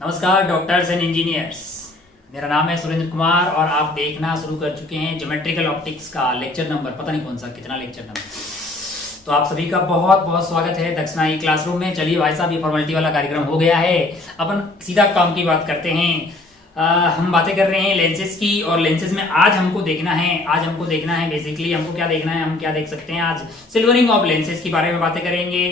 नमस्कार doctors and engineers. मेरा नाम है सुरेंद्र कुमार और आप देखना शुरू कर चुके हैं ज्योमेट्रिकल ऑप्टिक्स का लेक्चर नंबर, पता नहीं कौन सा कितना लेक्चर नंबर। तो आप सभी का बहुत बहुत स्वागत है दक्षिणा ई क्लासरूम में। चलिए भाई साहब, ये फॉर्मेलिटी वाला कार्यक्रम हो गया है, अपन सीधा काम की बात करते हैं। हम बातें कर रहे हैं लेंसेज की, और लेंसेज में आज हमको देखना है बेसिकली हमको क्या देखना है, हम क्या देख सकते हैं आज, सिल्वरिंग ऑफ लेंसेज के बारे में बातें करेंगे।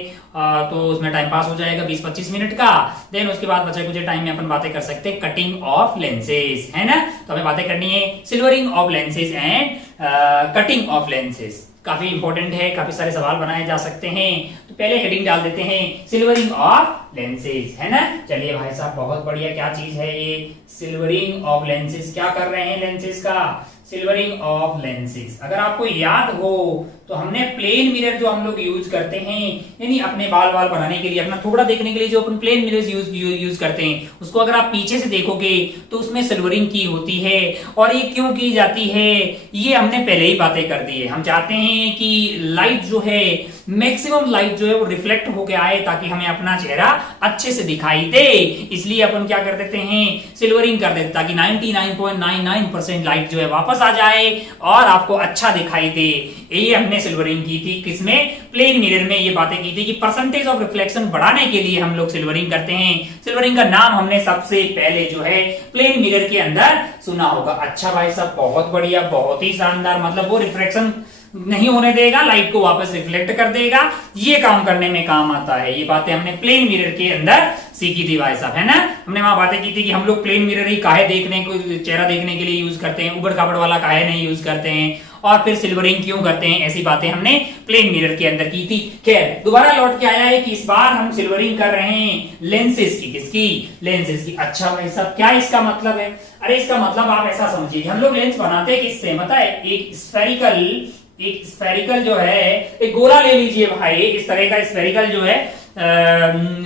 तो उसमें टाइम पास हो जाएगा 20-25 मिनट का। देन उसके बाद बचे कुछ टाइम में अपन बातें कर सकते हैं कटिंग ऑफ लेंसेज, है ना। तो हमें बातें करनी है silvering of lenses and cutting of lenses. काफी इंपॉर्टेंट है, काफी सारे सवाल बनाए जा सकते हैं। तो पहले हेडिंग डाल देते हैं सिल्वरिंग ऑफ लेंसेज, है ना। चलिए भाई साहब, बहुत बढ़िया, क्या चीज है ये सिल्वरिंग ऑफ लेंसेज। क्या कर रहे हैं लेंसेज का, सिल्वरिंग ऑफ लेंसेज। अगर आपको याद हो तो हमने प्लेन मिरर जो हम लोग यूज करते हैं, यानी अपने बाल बनाने के लिए, अपना थोड़ा देखने के लिए जो अपन प्लेन मिरर यूज करते हैं, उसको अगर आप पीछे से देखोगे तो उसमें सिल्वरिंग की होती है। और ये क्यों की जाती है, ये हमने पहले ही बातें कर दी है। हम चाहते हैं कि लाइट जो है, मैक्सिमम लाइट जो है वो रिफ्लेक्ट होके आए ताकि हमें अपना चेहरा अच्छे से दिखाई दे। इसलिए अपन क्या कर देते हैं, सिल्वरिंग कर देते ताकि 99.99% लाइट जो है वापस आ जाए और आपको अच्छा दिखाई दे। ये हमने सिल्वरिंग की थी किसमें, प्लेन मिरर में। ये बातें की थी कि परसेंटेज ऑफ रिफ्लेक्शन बढ़ाने के लिए हम लोग सिल्वरिंग करते हैं। सिल्वरिंग का नाम हमने सबसे पहले जो है प्लेन मिरर के अंदर सुना होगा। अच्छा भाई साहब, बहुत बढ़िया, बहुत ही शानदार। मतलब वो रिफ्लेक्शन नहीं होने देगा, लाइट को वापस रिफ्लेक्ट कर देगा, ये काम करने में काम आता है। ये बातें हमने प्लेन मिरर के अंदर सीखी थी भाई साहब, है ना। हमने वहां बातें की थी कि हम लोग प्लेन मिरर ही काहे देखने को, चेहरा देखने के लिए यूज करते हैं, उबड़ खाबड़ वाला काहे नहीं यूज करते हैं, और फिर सिल्वरिंग क्यों करते हैं, ऐसी बातें हमने प्लेन मिरर के अंदर की थी। खैर, दोबारा लौट के आया है कि इस बार हम सिल्वरिंग कर रहे हैं लेंसेज की। किसकी, लेंसेज की। अच्छा भाई साहब, क्या इसका मतलब है। अरे इसका मतलब आप ऐसा समझिए, हम लोग लेंस बनाते किससे, पता है, एक स्फेरिकल जो है, एक गोला ले लीजिए भाई, इस तरह का स्फेरिकल जो है,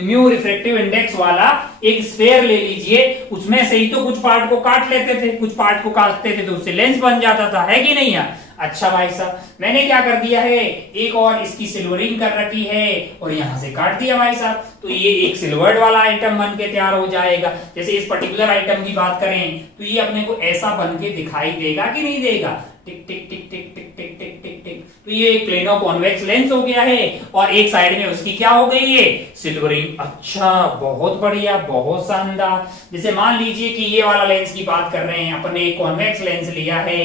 म्यू रिफ्रैक्टिव इंडेक्स वाला एक स्फेयर ले लीजिए। उसमें से ही तो कुछ पार्ट को काट लेते थे, कुछ पार्ट को काटते थे तो उससे लेंस बन जाता था, है कि नहीं यार। अच्छा भाई साहब, मैंने क्या कर दिया है, एक और इसकी सिल्वरिंग कर रखी है और यहां से काट दिया भाई साहब, तो ये एक सिल्वर्ड वाला आइटम बन के तैयार हो जाएगा। जैसे इस पर्टिकुलर आइटम की बात करें तो ये अपने को ऐसा बन के दिखाई देगा कि नहीं देगा, टिक टिक टिक टिक टिक टिक टिक टिक टिक। तो ये एक प्लेनो कॉन्वेक्स लेंस हो गया है और एक साइड में उसकी क्या हो गई है, सिल्वरिंग। अच्छा, बहुत बढ़िया, बहुत शानदार। जैसे मान लीजिए कि ये वाला लेंस की बात कर रहे हैं, अपन ने एक कॉन्वेक्स लेंस लिया है,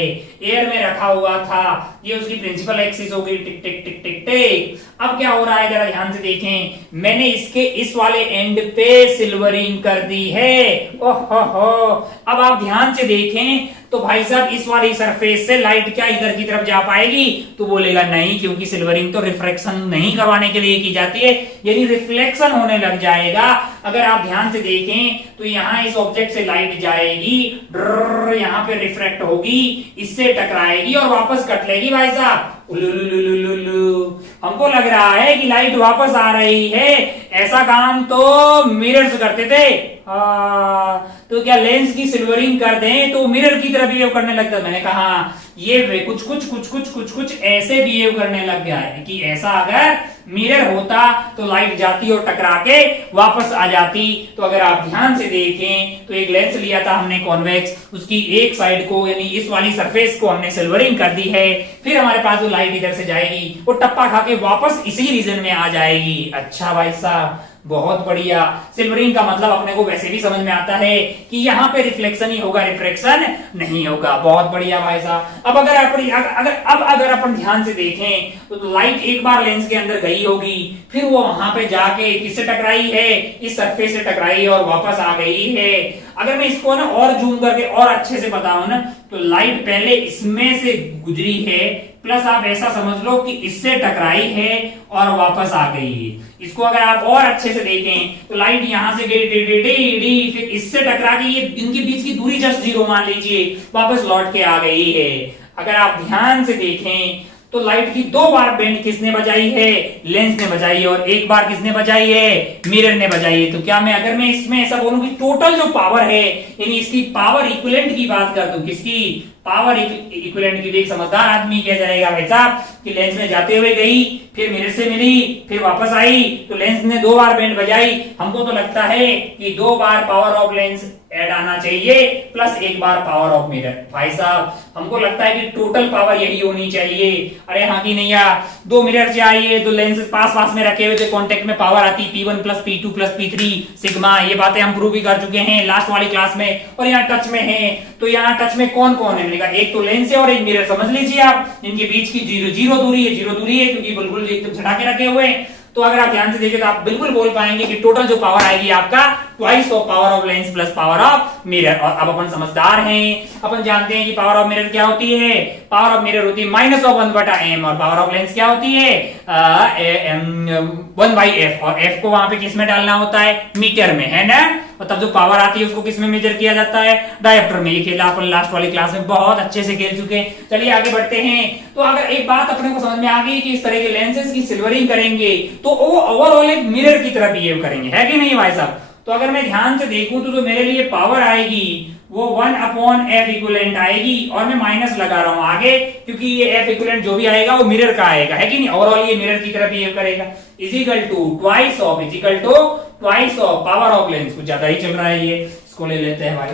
एयर में रखा हुआ था, ये उसकी प्रिंसिपल एक्सिस हो गई, टिक टिक टिक टिक टिक। अब क्या हो रहा है, जरा ध्यान से देखें, मैंने इसके इस वाले एंड पे सिल्वरिंग कर दी है। ओहो, अब आप ध्यान से देखें तो भाई साहब इस वाली सरफेस से लाइट क्या इधर की तरफ जा पाएगी, तो बोलेगा नहीं, क्योंकि सिल्वरिंग तो रिफ्रैक्शन नहीं करवाने के लिए की जाती है, यानी रिफ्लेक्शन होने लग जाएगा। अगर आप ध्यान से देखें तो यहाँ इस ऑब्जेक्ट से लाइट जाएगी, यहाँ पे रिफ्रैक्ट होगी, इससे टकराएगी और वापस कट लेगी भाई साहब। हमको लग रहा है कि लाइट वापस आ रही है, ऐसा काम तो मिरर्स करते थे। तो क्या लेंस की सिल्वरिंग कर दें तो मिरर की तरह बिहेव करने लगता है। मैंने कहा ये कुछ ऐसे बिहेव करने लग गया है कि ऐसा अगर मिरर होता तो लाइट जाती और टकरा के वापस आ जाती। तो अगर आप ध्यान से देखें तो एक लेंस लिया था हमने कॉन्वेक्स, उसकी एक साइड को यानी इस वाली सरफेस को हमने सिल्वरिंग कर दी है, फिर हमारे पास जो लाइट इधर से जाएगी वो टप्पा खा के वापस इसी रीजन में आ जाएगी। अच्छा भाई साहब, बहुत बढ़िया। सिल्वरिंग का मतलब अपने को वैसे भी समझ में आता है कि यहाँ पे रिफ्लेक्शन ही होगा, रिफ्रैक्शन नहीं होगा। बहुत बढ़िया भाई साहब। अब अगर अपन ध्यान से देखें तो लाइट एक बार लेंस के अंदर गई होगी, फिर वो वहां पे जाके किससे टकराई है, इस सरफेस से टकराई और वापस आ गई है। अगर मैं इसको ना और जूम करके और अच्छे से बताऊं ना, तो लाइट पहले इसमें से गुजरी है, प्लस आप ऐसा समझ लो कि इससे टकराई है और वापस आ गई है। इसको अगर आप और अच्छे से देखें तो लाइट यहां से गई, डी डी डी डी, फिर इससे टकरा के ये इनके बीच की दूरी जस्ट 0 मान लीजिए, वापस लौट के आ गई है। अगर आप ध्यान से देखें तो लाइट की 2 बार बेंड किसने बजाई है, लेंस ने बजाई है, और 1 बार किसने बजाई है, मिरर ने बजाई है। तो क्या अगर मैं इसमें ऐसा बोलूं कि टोटल जो पावर है, यानी इसकी पावर इक्विवेलेंट की बात कर दूं, किसकी, पावर इक्विवेलेंट की भी एक समझदार आदमी क्या जाएगा भाई साहब कि लेंस में जाते हुए गई, फिर मिरर से मिली, फिर वापस आई, तो लेंस ने 2 बार बैंड बजाई। हमको तो लगता है कि 2 बार पावर ऑफ लेंस ऐड आना चाहिए plus 1 bar power of mirror. भाई साहब हमको लगता है कि टोटल पावर यही होनी चाहिए। अरे हाँ की नहीं यार, 2 मिरर चाहिए, 2 लेंस पास पास में रखे हुए थे, कॉन्टेक्ट में पावर आती P1 plus P2 plus P3 sigma. ये बातें हम प्रूव भी कर चुके हैं लास्ट वाली क्लास में। और यहाँ टच में है, तो यहाँ टच में कौन कौन है? मैंने कहा एक तो लेंस है और एक मिरर। समझ लीजिए आप, इनके बीच की जीरो दूरी है, जीरो दूरी है क्योंकि बिल्कुल एकदम छटा के रखे हुए हैं। तो अगर आप ध्यान से देखें तो आप बिल्कुल बोल पाएंगे कि टोटल जो पावर आएगी आपका twice of power of lens plus power of mirror. और अब अपन समझदार हैं, अपन जानते हैं कि पावर ऑफ मिरर क्या होती है। पावर ऑफ मिरर होती है माइनस ऑफ 1/m और पावर ऑफ लेंस क्या होती है 1/f। और f को वहां पे किस में डालना होता है? मीटर में, है ना। और तब जो पावर आती है उसको किस में मेजर किया जाता है? डायोप्टर में। ये खेला अपन लास्ट वाली क्लास में बहुत अच्छे से खेल चुके हैं। चलिए आगे बढ़ते हैं। तो अगर एक बात अपने को समझ में आ गई कि इस तरह के लेंसेज की सिल्वरिंग करेंगे तो वो ओवरऑल एक मिरर की तरह बिहेव करेंगे, है कि नहीं भाई साहब। तो अगर मैं ध्यान से देखूं तो जो मेरे लिए पावर आएगी वो 1/f इक्विवेलेंट आएगी। और मैं माइनस लगा रहा हूं आगे क्योंकि ये f इक्विवेलेंट जो भी आएगा वो मिरर का आएगा, है कि नहीं। ओवरऑल ये मिरर की तरह बिहेव करेगा। Is equal to twice of power of lens. कुछ ज्यादा ही चल रहा है ये, इसको ले लेते हैं भाई।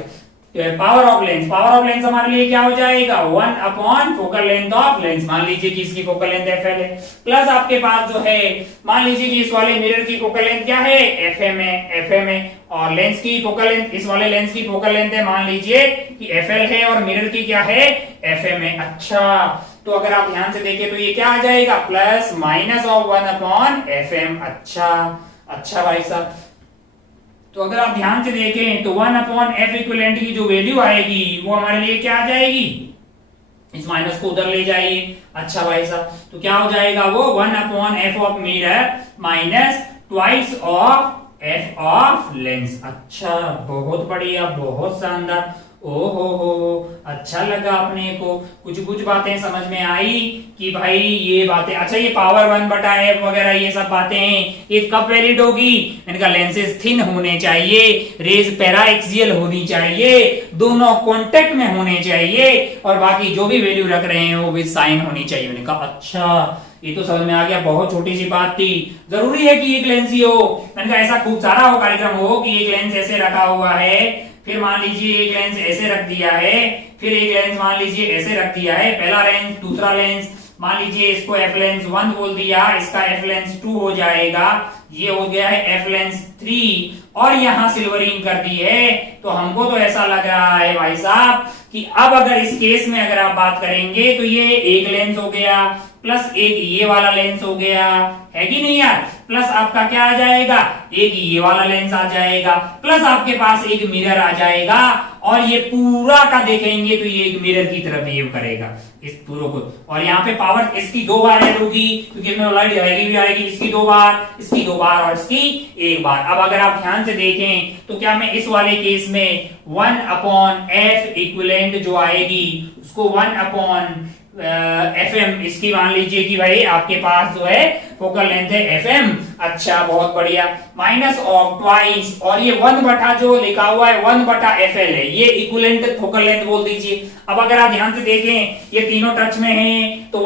पावर ऑफ लेंस हमारे लिए क्या हो जाएगा 1/, फोकल लेंथ ऑफ लेंस। मान लीजिए कि इसकी फोकल लेंथ fl है, प्लस आपके पास जो है मान लीजिए कि इस वाले मिरर की फोकल लेंथ क्या है fm है और लेंस की फोकल लेंथ, इस वाले लेंस की फोकल लेंथ है मान लीजिए कि fl है और मिरर की क्या है fm है। अच्छा, तो अगर आप ध्यान से देखें तो ये क्या आ जाएगा प्लस माइनस ऑफ 1/fm। अच्छा भाई साहब, तो अगर आप ध्यान से देखें तो 1/f इक्विवेलेंट की जो वैल्यू आएगी वो हमारे लिए क्या आ जाएगी, इस माइनस को उधर ले जाइए। अच्छा भाई साहब, तो क्या हो जाएगा वो 1/f of mirror minus twice of f of lens. अच्छा, बहुत बढ़िया, बहुत शानदार। हो अच्छा लगा अपने को, कुछ बातें समझ में आई कि भाई ये बातें। अच्छा, ये पावर 1/f वगैरह ये सब बातें हैं, ये कब वैलिड होगी? इनका लेंसेज थिन होने चाहिए, रेज पैरा एक्सियल होनी चाहिए, दोनों कांटेक्ट में होने चाहिए और बाकी जो भी वैल्यू रख रहे हैं वो भी साइन होनी चाहिए। मैंने कहा अच्छा, ये तो समझ में आ गया, बहुत छोटी सी बात थी। जरूरी है कि एक लेंस ही हो? मैंने कहा ऐसा खूब सारा हो कार्यक्रम हो कि एक लेंस ऐसे रखा हुआ है, फिर मान लीजिए एक लेंस ऐसे रख दिया है, फिर एक लेंस मान लीजिए ऐसे रख दिया है, पहला लेंस दूसरा लेंस मान लीजिए इसको f लेंस 1 बोल दिया, इसका f लेंस 2 हो जाएगा, ये हो गया है f लेंस 3 और यहां सिल्वरिंग कर दी है। तो हमको तो ऐसा लग रहा है भाई साहब कि अब अगर इस केस में अगर आप बात करेंगे तो ये एक लेंस हो गया प्लस एक ये वाला लेंस हो गया, है कि नहीं यार, प्लस आपका क्या आ जाएगा, एक ये वाला लेंस आ जाएगा, प्लस आपके पास एक मिरर आ जाएगा और ये पूरा का देखेंगे तो ये एक मिरर की तरह बिहेव करेगा इस पूरे को। और यहाँ पे पावर इसकी 2 बार ऐड होगी क्योंकि इसमें लाइट आएगी भी आएगी, इसकी 2 बार, इसकी 2 बार और इसकी 1 बार। अब अगर आप ध्यान से देखें तो क्या मैं इस वाले केस में 1/f इक्विवेलेंट जो आएगी उसको 1/fm, इसकी मान लीजिए कि भाई आपके पास जो है फोकल लेंथ है fm। अच्छा, बहुत बढ़िया, माइनस ऑफ ट्वाइस और ये 1 जो लिखा हुआ है 1/fl है, ये इक्विवेलेंट फोकल लेंथ बोल दीजिए। अब अगर आप ध्यान से देखें ये तीनों टच में हैं तो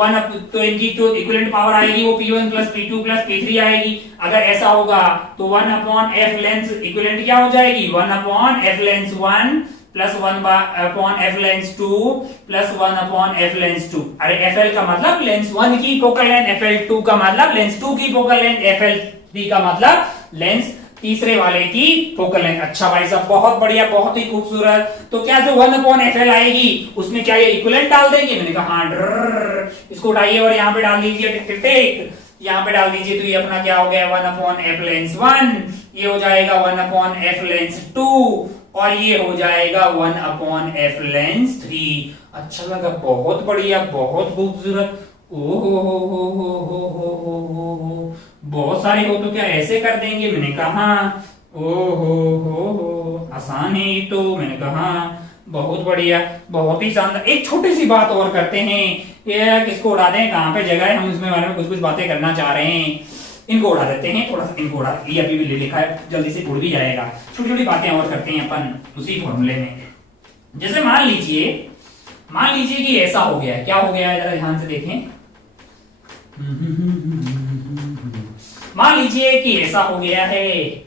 इनकी जो इक्विवेलेंट पावर आएगी वो P1 plus P2 plus P3 आएगी। अगर ऐसा होगा तो 1/f लेंस इक्विवेलेंट क्या हो जाएगी 1/f lens 1 plus 1/f lens 2 plus 1/f lens 2। अरे FL का मतलब लेंस 1 की फोकल लेंथ, FL2 का मतलब लेंस 2 की फोकल लेंथ, FL3 का मतलब लेंस तीसरे वाले की फोकल लेंथ। अच्छा भाई साहब, बहुत बढ़िया, बहुत ही खूबसूरत। तो क्या जो 1/fl आएगी उसमें क्या ये इक्विवेलेंट डाल देंगे? मैंने कहा हाँ, इसको उठाइए और यहाँ पे डाल दीजिए, टिक टिक यहाँ पे डाल दीजिए। तो ये अपना क्या हो गया 1/f लेंस 1, ये हो जाएगा 1/f लेंस 2 और ये हो जाएगा 1/f लेंस 3। अच्छा लगा, बहुत बढ़िया, बहुत खूबसूरत। ओ बहुत सारे हो तो क्या ऐसे कर देंगे? मैंने कहा हो आसान है ये तो। मैंने कहा बहुत बढ़िया, बहुत ही शानदार। एक छोटी सी बात और करते हैं, ये किसको उड़ा दें, कहाँ पे जगह है, हम इसमें बारे में कुछ बातें करना चाह रहे हैं। इनको उड़ा देते हैं, थोड़ा सा इनको उड़ा, ये अभी भी ले लिखा है, जल्दी से उड़ भी जाएगा। छोटी छोटी बातें और करते हैं अपन उसी फॉर्मूले में। जैसे मान लीजिए मान लीजिए कि ऐसा हो गया है, क्या हो गया है जरा ध्यान से देखें। मान लीजिए कि ऐसा हो गया है,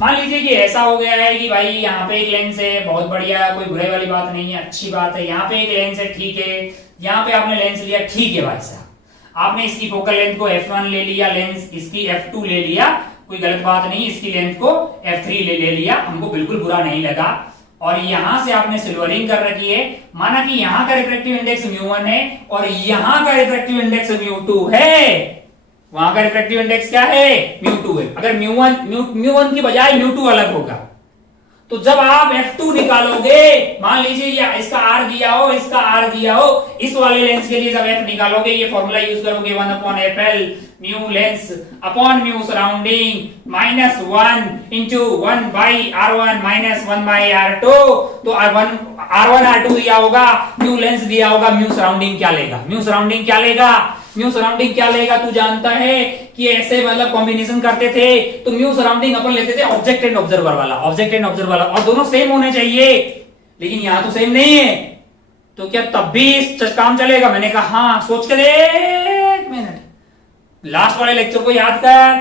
मान लीजिए कि ऐसा हो गया है कि भाई यहाँ पे एक लेंस है, बहुत बढ़िया, कोई बुराई वाली बात नहीं है, अच्छी बात है। यहाँ पे एक लेंस है, ठीक है, यहाँ पे आपने लेंस लिया, ठीक है भाई साहब, आपने इसकी फोकल लेंथ को f1 ले लिया, लेंस इसकी f2 ले लिया, कोई गलत बात नहीं, इसकी लेंथ को f3 ले लिया, हमको बिल्कुल बुरा नहीं लगा। और यहां से आपने सिल्वरिंग कर रखी है, माना कि यहाँ का रिफ्रैक्टिव इंडेक्स μ1 है और यहाँ का रिफ्रैक्टिव इंडेक्स μ2 है। वहां का रिफ्रैक्टिव इंडेक्स क्या है? μ2 है। अगर μ1 की बजाय μ2 अलग होगा, तो जब आप f2 निकालोगे, मान लीजिए इसका r दिया हो, इसका r दिया हो, इस वाले लेंस के लिए जब f निकालोगे, ये फॉर्मूला यूज करोगे 1/fl mu lens upon mu surrounding minus 1 into 1/r1 minus 1/r2। तो r1 r2 दिया होगा, म्यू लेंस दिया होगा, म्यू सराउंडिंग क्या लेगा? म्यू सराउंडिंग क्या लेगा? म्यू सराउंडिंग क्या लेगा? तू जानता है कि ऐसे मतलब कॉम्बिनेशन करते थे तो म्यू सराउंडिंग अपन लेते थे ऑब्जेक्ट एंड ऑब्जर्वर वाला, ऑब्जेक्ट एंड ऑब्जर्वर वाला, और दोनों सेम होने चाहिए, लेकिन यहां तो सेम नहीं है, तो क्या तब भी काम चलेगा? मैंने कहा हाँ, सोच के देख, मिनट लास्ट वाले लेक्चर को याद कर,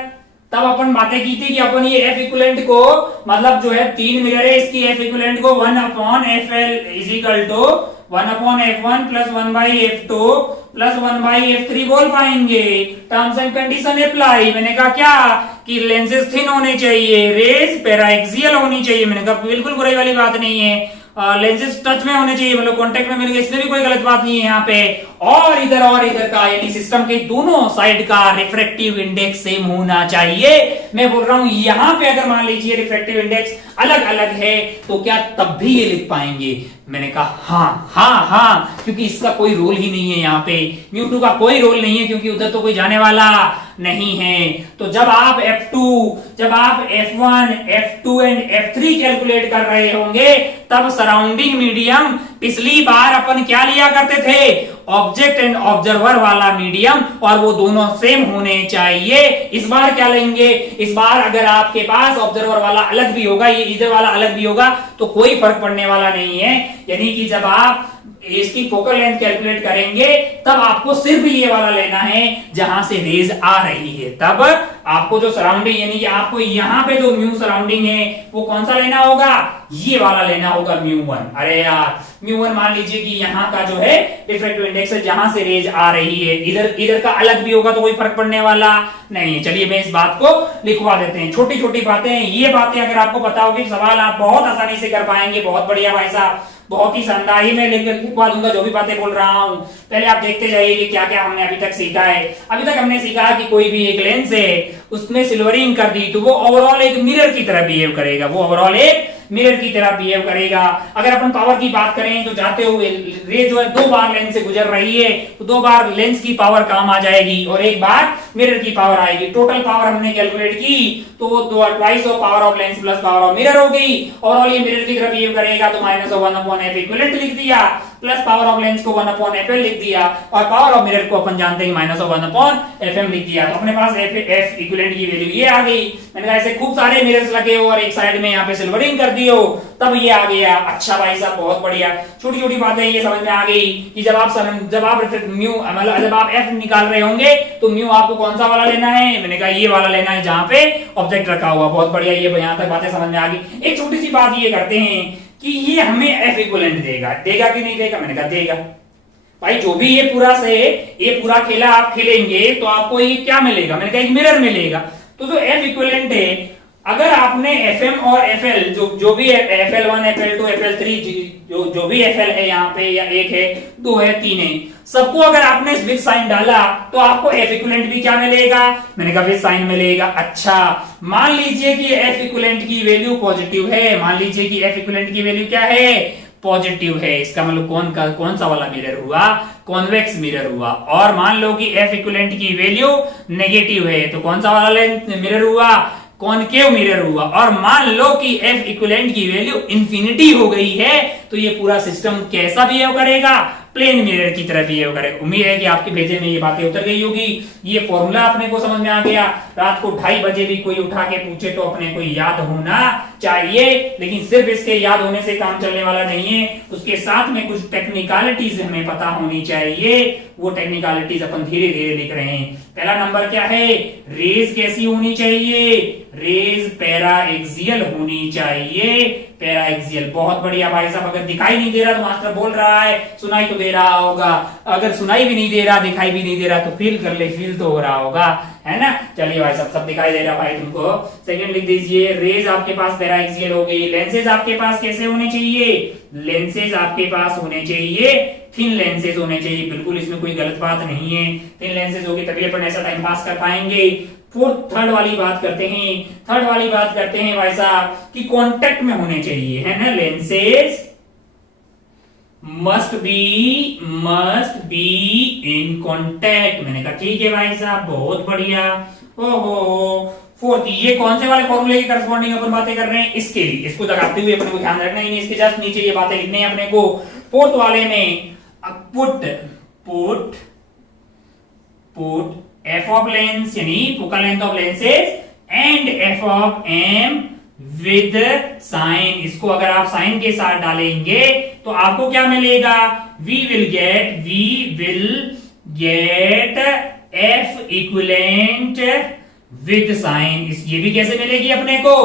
तब अपन बातें की थी कि अपन ये एफ इक्विवेलेंट को, मतलब जो है 3 मिरर है, इसकी एफ इक्विवेलेंट को 1/fl is equal to 1/f1 plus 1/f2 plus 1/f3 बोल पाएंगे। Terms and condition apply. मैंने कहा क्या कि लेंसेज थिन होने चाहिए, रेज पैराएक्सियल होनी चाहिए। मैंने कहा बिल्कुल बुराई वाली बात नहीं है, लेंसेज टच में होने चाहिए, मतलब कांटेक्ट में मिलेंगे, इसमें भी कोई गलत बात नहीं है यहाँ पे। और इधर का यानी सिस्टम के दोनों साइड का रिफ्रैक्टिव इंडेक्स सेम होना चाहिए। मैं बोल रहा हूं यहाँ पे अगर मान लीजिए रिफ्रैक्टिव इंडेक्स अलग अलग है तो क्या तब भी ये लिख पाएंगे? मैंने कहा हाँ, क्योंकि इसका कोई रोल ही नहीं है यहाँ पे, μ2 का कोई रोल नहीं है, क्योंकि उधर तो कोई जाने वाला नहीं है। तो जब आप f1, f2 and f3 calculate कर रहे होंगे, तब सराउंडिंग मीडियम पिछली बार अपन क्या लिया करते थे? ऑब्जेक्ट एंड ऑब्जर्वर वाला मीडियम, और वो दोनों सेम होने चाहिए। इस बार क्या लेंगे? इस बार अगर आपके पास ऑब्जर्वर वाला अलग भी होगा, ये इधर वाला अलग भी होगा, तो कोई फर्क पड़ने वाला नहीं है। यानी कि जब आप इसकी फोकल लेंथ कैलकुलेट करेंगे, तब आपको सिर्फ ये वाला लेना है जहां से रेज आ रही है। तब आपको जो सराउंडिंग, यानी कि आपको यहाँ पे जो म्यू सराउंडिंग है वो कौन सा लेना होगा? ये वाला लेना होगा, μ1। अरे यार, μ1 मान लीजिए कि यहाँ का जो है रिफ्रैक्टिव इंडेक्स है जहां से रेज आ रही है, इधर का अलग भी होगा तो कोई फर्क पड़ने वाला नहीं है। चलिए मैं इस बात को लिखवा देते हैं। छोटी छोटी बातें, ये बातें अगर आपको पता होगी, सवाल आप बहुत आसानी से कर पाएंगे। बहुत बढ़िया भाई साहब, बहुत ही शानदार। ही मैं लिखवा दूंगा जो भी बातें बोल रहा हूं। पहले आप देखते जाइए कि क्या क्या हमने अभी तक सीखा है। अभी तक हमने सीखा कि कोई भी एक लेंस है, उसमें सिल्वरिंग कर दी तो वो ओवरऑल एक मिरर की तरह बिहेव करेगा, वो ओवरऑल एक मिरर की तरह बिहेव करेगा। अगर अपन पावर की बात करें तो जाते हुए रे जो है 2 बार लेंस से गुजर रही है, तो 2 बार लेंस की पावर काम आ जाएगी और 1 बार मिरर की पावर आएगी। टोटल पावर हमने कैलकुलेट की तो twice of power of lens plus power of mirror हो गई। और ये मिरर की तरह बिहेव करेगा तो -1/f इक्विवेलेंट लिख दिया, प्लस पावर ऑफ लेंस को 1/fl लिख दिया, और पावर ऑफ मिरर को अपन जानते हैं -1/fm लिख दिया। तो अपने पास f इक्विवेलेंट की वैल्यू ये आ गई। मैंने कहा ऐसे खूब सारे मिरर्स लगे हो और एक साइड में यहाँ पे सिल्वरिंग कर दी हो, तब ये आ गया। अच्छा भाई साहब, बहुत बढ़िया। छोटी छोटी बातें ये समझ में आ गई कि जब आप म्यू मतलब जब आप f निकाल रहे होंगे तो म्यू आपको कौन सा वाला लेना है? मैंने कहा ये वाला लेना है जहां पे ऑब्जेक्ट रखा हुआ। बहुत बढ़िया, ये यहां तक बातें समझ में आ गई। एक छोटी सी बात ये करते हैं कि ये हमें f इक्विवेलेंट देगा कि नहीं देगा? मैंने कहा देगा भाई। जो भी ये पूरा खेला आप खेलेंगे तो आपको ये क्या मिलेगा? मैंने कहा एक मिरर मिलेगा। तो जो f इक्विवेलेंट है, अगर आपने fm और fl जो भी fl1 fl2 fl3 जो भी fl है यहाँ पे, या 1 है 2 है 3 है, सबको अगर आपने विद साइन डाला तो आपको f इक्विवेलेंट भी क्या मिलेगा? मैंने कहा विद साइन मिलेगा। अच्छा, मान लीजिए कि f इक्विवेलेंट की वैल्यू पॉजिटिव है। मान लीजिए कि f इक्विवेलेंट की वैल्यू क्या है? पॉजिटिव है। इसका मतलब कौन सा वाला मिरर हुआ? कॉन्वेक्स मिरर हुआ। और मान लो कि f इक्विवेलेंट की वैल्यू नेगेटिव है, तो कौन सा वाला मिरर हुआ? कॉनकेव मिरर हुआ। और मान लो कि f इक्विवेलेंट की वैल्यू इंफिनिटी हो गई है, तो ये पूरा सिस्टम कैसा बिहेव करेगा? प्लेन मिरर की तरह बिहेव करेगा। उम्मीद है कि आपके भेजे में ये बातें उतर गई होगी। ये फॉर्मूला अपने को समझ में आ गया। रात को 2:30 बजे भी कोई उठा के पूछे तो अपने को याद होना चाहिए, लेकिन सिर्फ इसके याद होने से काम चलने वाला नहीं है, उसके साथ में कुछ टेक्निकलिटीज हमें पता होनी चाहिए। वो टेक्निकलिटीज अपन धीरे धीरे लिख रहे हैं। पहला नंबर क्या है, रेज कैसी होनी चाहिए, रेज पैरा एक्सियल होनी चाहिए। पैरा एक्सियल, बहुत बढ़िया भाई साहब। अगर दिखाई नहीं दे रहा तो मास्टर बोल रहा है, सुनाई तो दे रहा होगा। अगर सुनाई भी नहीं दे रहा, दिखाई भी नहीं दे रहा तो फील कर ले, फील तो हो रहा होगा, है ना। चलिए भाई साहब, सब दिखाई दे रहा भाई तुमको। सेकंड लिख दीजिए, रेज आपके पास पैरा एक्सियल हो गई। लेंसेज आपके पास कैसे होने चाहिए, लेंसेज आपके पास होने चाहिए थिन लेंसेज होने चाहिए। बिल्कुल इसमें कोई गलत बात नहीं है। थिन लेंसेज होगी तभी अपन ऐसा टाइम पास कर पाएंगे। थर्ड वाली बात करते हैं। थर्ड वाली बात करते हैं भाई साहब कि कांटेक्ट में होने चाहिए, है ना। Lenses must be in contact. मैंने कहा ठीक है भाई साहब, बहुत बढ़िया। ओहो, फोर्थ, ये कौन से वाले फॉर्मूले की करस्पॉन्डिंग अपन बातें कर रहे हैं, इसके लिए इसको लगाते हुए अपने को ध्यान रखना ही नहीं, इसके जस्ट नीचे ये बातें लिखनी है अपने को। फोर्थ वाले में पुट f of lens यानी focal length of lenses and f of m with sign. इसको अगर आप साइन के साथ डालेंगे तो आपको क्या मिलेगा, we will get f equivalent with sign. ये भी कैसे मिलेगी अपने को,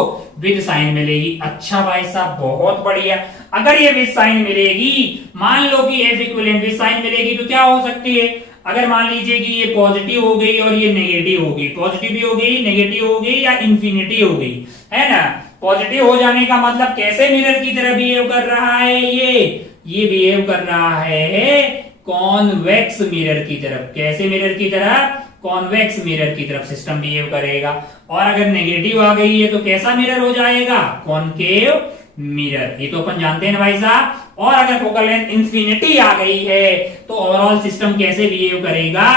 विद साइन मिलेगी। अच्छा भाई साहब, बहुत बढ़िया। अगर ये विद साइन मिलेगी, मान लो कि f इक्विवेलेंट विद साइन मिलेगी तो क्या हो सकती है, अगर मान लीजिए कि ये पॉजिटिव हो गई और ये नेगेटिव हो गई, पॉजिटिव भी हो गई, नेगेटिव हो गई या इंफिनिटी हो गई, है ना। पॉजिटिव हो जाने का मतलब कैसे मिरर की तरह बिहेव कर रहा है, ये बिहेव कर रहा है कॉन्वेक्स मिरर की तरफ। कैसे मिरर की तरह, कॉन्वेक्स मिरर की तरफ सिस्टम बिहेव करेगा। और अगर नेगेटिव आ गई है तो कैसा मिरर हो जाएगा, कॉनकेव मिरर। ये तो अपन जानते हैं ना भाई साहब। और अगर फोकल लेंथ इंफिनिटी आ गई है तो ओवरऑल सिस्टम कैसे बिहेव करेगा,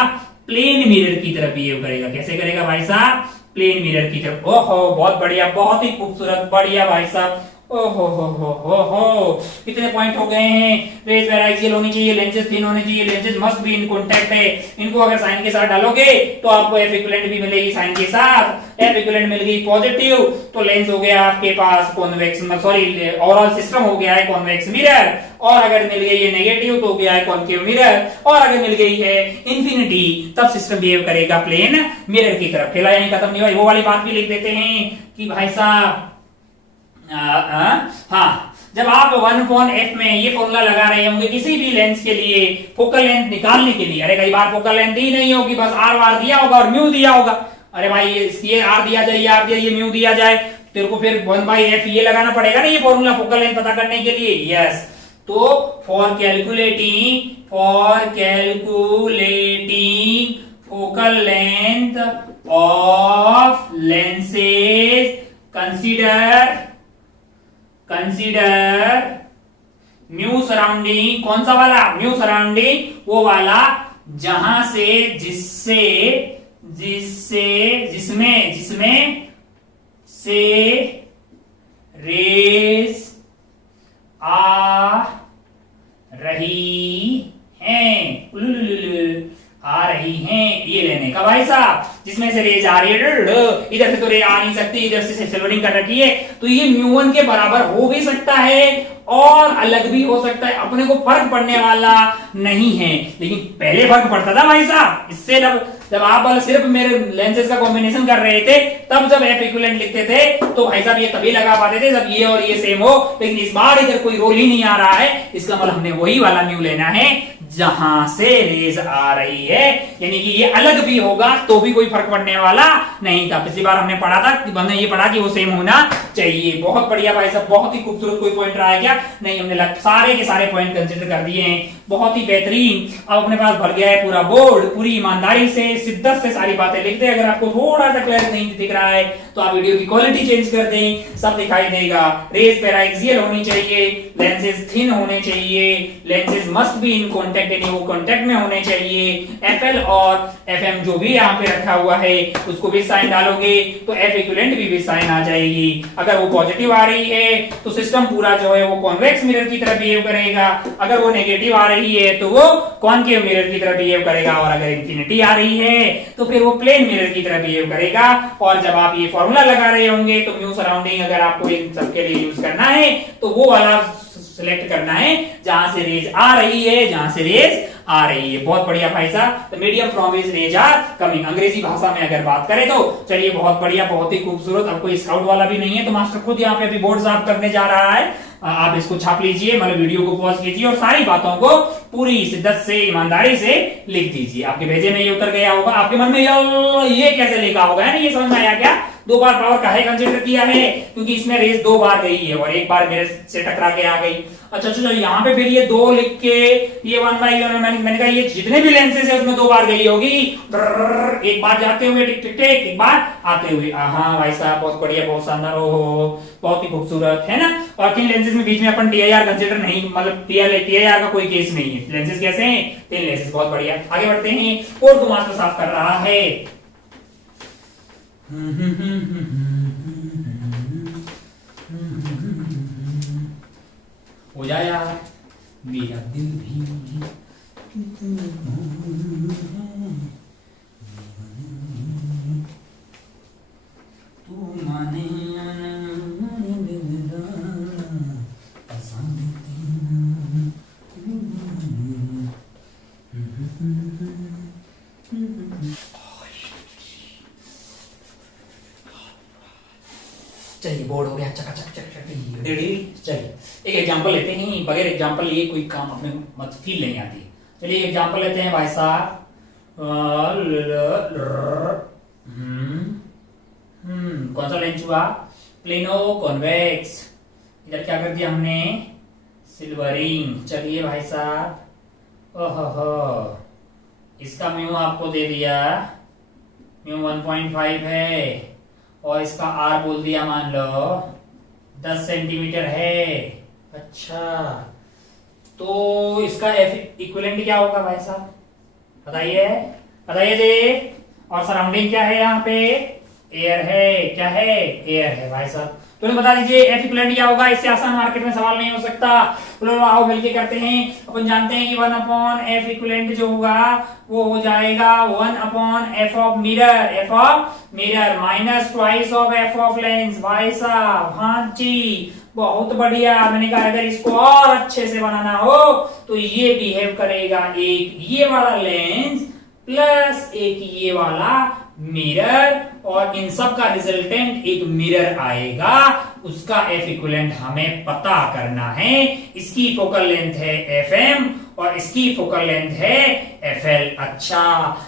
प्लेन मिरर की तरफ बिहेव करेगा। कैसे करेगा भाई साहब, प्लेन मिरर की तरफ। ओहो, बहुत बढ़िया, बहुत ही खूबसूरत, बढ़िया भाई साहब। ओहो हो, कितने पॉइंट हो गए हैं। रेज पैरा एक्सियल होनी चाहिए, लेंसेज थिन होने चाहिए, lenses must be in contact है। इनको अगर साइन के साथ डालोगे तो आपको एफ इक्विवेलेंट भी मिलेगी साइन के साथ। एफ इक्विवेलेंट मिल गई पॉजिटिव तो लेंस हो गया आपके पास कॉन्वेक्स, सॉरी ओवरऑल सिस्टम हो गया है कॉन्वेक्स मिरर। और अगर मिल गई है नेगेटिव तो हो गया है कॉनकेव मिरर। और अगर मिल गई है इंफिनिटी तब सिस्टम बिहेव करेगा प्लेन मिरर की तरफ। खेला यहीं खत्म नहीं हुआ। वो वाली बात भी लिख देते हैं कि भाई साहब हाँ, जब आप 1/f में ये फॉर्मूला लगा रहे होंगे किसी भी लेंस के लिए फोकल लेंथ निकालने के लिए, अरे कई बार फोकल लेंथ ही नहीं होगी, बस आर वार दिया होगा और म्यू दिया होगा। अरे भाई ये आर दिया जाए, ये आर दिया, ये म्यू दिया जाए, तेरे को फिर 1/f ये लगाना पड़ेगा ना ये फॉर्मूला फोकल लेंथ पता करने के लिए। यस, तो for calculating focal length of lenses consider mu surrounding. कौन सा वाला, म्यू सराउंडिंग, वो वाला जहां से जिसमें से रेज आ रही हैं, ये लेने का भाई साहब। जिसमें से रेज आ रही है, इधर से तो रे आ नहीं सकती, इधर से सिल्वरिंग कर रखी है, तो ये म्यू1 के बराबर हो भी सकता है और अलग भी हो सकता है। अपने को फर्क पड़ने वाला नहीं है, लेकिन पहले फर्क पड़ता था भाई साहब। इससे जब आप सिर्फ मेरे लेंसेज का कॉम्बिनेशन कर रहे थे तब जब एफ इक्विवेलेंट लिखते थे तो भाई साहब ये तभी लगा पाते थे जब ये और ये सेम हो। लेकिन इस बार इधर कोई रोल ही नहीं आ रहा है, इसका मतलब हमने वही वाला म्यू लेना है जहां से रेज आ रही है, यानी कि ये अलग भी होगा तो भी कोई फर्क पड़ने वाला नहीं था। पिछली बार हमने पढ़ा था, हमने ये पढ़ा कि वो सेम होना चाहिए। बहुत बढ़िया भाई साहब, बहुत ही खूबसूरत। कोई पॉइंट रहा है क्या, नहीं, हमने सारे के सारे पॉइंट कंसीडर कर दिए हैं। बहुत ही बेहतरीन। अब अपने पास भर गया है पूरा बोर्ड। पूरी ईमानदारी से, शिद्दत से सारी बातें लिखते हैं। अगर आपको थोड़ा सा क्लियर नहीं दिख रहा है तो आप वीडियो की क्वालिटी चेंज कर दें, सब दिखाई देगा। रेज पैरा एक्सियल होनी चाहिए, लेंसेज थिन होने चाहिए, lenses must be in contact, यानी वो कॉन्टेक्ट में होने चाहिए। एफएल और FM जो भी यहाँ पे रखा हुआ है उसको भी साइन डालोगे तो F इक्विवेलेंट भी साइन आ जाएगी। अगर वो पॉजिटिव आ रही है तो सिस्टम पूरा जो है वो कॉन्वेक्स मिरर की तरह बिहेव करेगा, अगर वो नेगेटिव आ रही है तो वो कॉनकेव मिरर की तरह बिहेव करेगा, और अगर इंफिनिटी आ रही है तो फिर वो प्लेन मिरर की तरह बिहेव करेगा। और जब आप ये फॉर्मूला लगा रहे होंगे तो म्यू सराउंडिंग अगर आपको इन सबके लिए यूज करना है तो वो वाला सिलेक्ट करना है जहां से रेज आ रही है, जहां से रेज आ रही है। बहुत बढ़िया भाई साहब, the medium from which rays are coming. अंग्रेजी भाषा में अगर बात करें तो चलिए बहुत बढ़िया, बहुत ही खूबसूरत। अब कोई स्काउट वाला भी नहीं है तो मास्टर खुद यहाँ पे अभी बोर्ड साफ करने जा रहा है। आप इसको छाप लीजिए, मतलब वीडियो को पॉज कीजिए और सारी बातों को पूरी शिद्दत से, ईमानदारी से लिख दीजिए। आपके भेजे में ये उतर गया होगा, आपके मन में ये कैसे लिखा होगा, है ना? ये समझ में आया क्या? दो बार पावर काहे कंसीडर किया है? क्योंकि इसमें रेस दो बार गई है और एक बार मेरे से टकरा के आ गई। अच्छा यहाँ पे फिर ये दो लिख के ये 1/1 मैंने कहा ये जितने भी लेंसेज है उसमें दो बार गई होगी। एक बार जाते हुए टिक टिक टिक, एक बार आते हुए। हाँ भाई साहब, बहुत बढ़िया, बहुत शानदार, हो बहुत ही खूबसूरत, है ना? और तीन लेंसेज में बीच में अपन TIR कंसीडर नहीं, मतलब TIR का कोई केस नहीं है। लेंसेज कैसे हैं? तीन लेंसेज, बहुत बढ़िया। आगे बढ़ते हैं। कोड को मास्टर साफ कर रहा है। हो जाया मेरा दिल भी तू माने चलिए बोर्ड हो गया, चकाचक चलिए एक एग्जांपल लेते हैं। बगैर एग्जांपल लिए कोई काम अपने मत फील नहीं आती। चलिए एग्जांपल लेते हैं भाई साहब। कौन सा लेंस हुआ? Plano convex. इधर क्या कर दिया हमने? सिल्वरिंग। चलिए भाई साहब, ओहो, इसका म्यू आपको दे दिया, म्यू 1.5 है और इसका R बोल दिया मान लो 10 सेंटीमीटर है। अच्छा, तो इसका F इक्विवेलेंट क्या होगा भाई साहब? बताइए बताइए जी। और सराउंडिंग क्या है? यहाँ पे एयर है। क्या है? एयर है भाई साहब। तो बता दीजिए F इक्विवेलेंट क्या होगा? इससे आसान मार्केट में सवाल नहीं हो सकता। बोलो आओ मिलके करते हैं। अपन जानते हैं कि 1/F इक्विवेलेंट जो होगा वो हो जाएगा 1/F of mirror, F of mirror minus twice of F of lens. भाई साहब, हाँ जी, बहुत बढ़िया। मैंने कहा अगर इसको और अच्छे से बनाना हो तो ये बिहेव करेगा, एक ये वाला लेंस प्लस एक ये वाला मिरर, और इन सब का रिजल्टेंट एक मिरर आएगा। उसका F इक्विवेलेंट हमें पता करना है। इसकी फोकल लेंथ है FM और इसकी फोकल लेंथ है FL। अच्छा,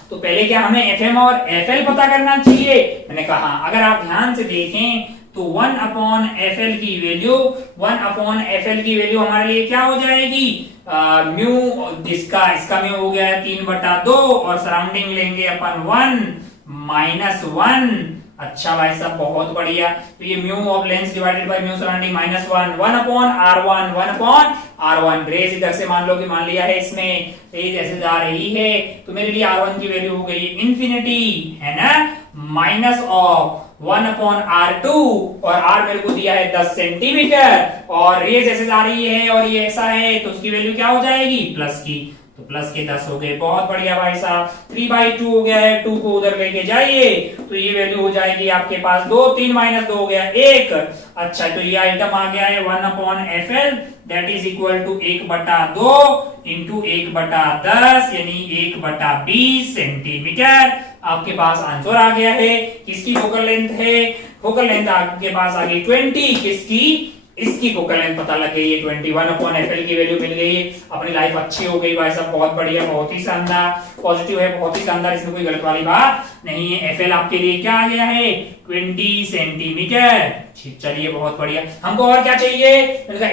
तो पहले क्या हमें FM और FL पता करना चाहिए? मैंने कहा अगर आप ध्यान से देखें तो 1/FL की वैल्यू, 1/FL की वैल्यू हमारे लिए क्या हो जाएगी? म्यू, इसका म्यू हो गया 3/2 और सराउंडिंग लेंगे अपन 1 - 1। अच्छा भाई साहब, बहुत बढ़िया। तो ये mu of lens divided by mu surrounding -1, 1/R1, 1/R1। Rays इधर से मान लो कि मान लिया है इसमें रेज ऐसे जा रही है तो मेरे लिए R1 की वैल्यू हो गई इंफिनिटी, है ना, माइनस ऑफ 1/R2 और R मेरे को दिया है 10 सेंटीमीटर और रेज ऐसे जा रही है और ये ऐसा है तो उसकी वैल्यू क्या हो जाएगी? प्लस की। तो प्लस के 10 हो गए। बहुत बढ़िया भाई साहब। 3/2 हो गया है, 2 को उधर लेके जाइए तो ये वैल्यू हो जाएगी आपके पास 2, 3 - 2 हो गया 1। अच्छा, तो ये आइटम आ गया है 1/FL that is equal to 1/2 into 1/10 यानी 1/20 सेंटीमीटर। आपके पास आंसर आ गया है। किसकी फोकल लेंथ है? फोकल लेंथ आपके पास आ गई 20। किसकी? इसकी फोकल लेंथ पता लग गई है 20। 1/FL की वैल्यू मिल गई। अपनी लाइफ अच्छी हो गई भाई साहब। बहुत बढ़िया, बहुत ही शानदार, पॉजिटिव है, बहुत ही शानदार, इसमें कोई गलत वाली बात नहीं है। FL आपके लिए क्या आ गया है 20 सेंटीमीटर। ठीक, चलिए बहुत बढ़िया। हमको और क्या चाहिए,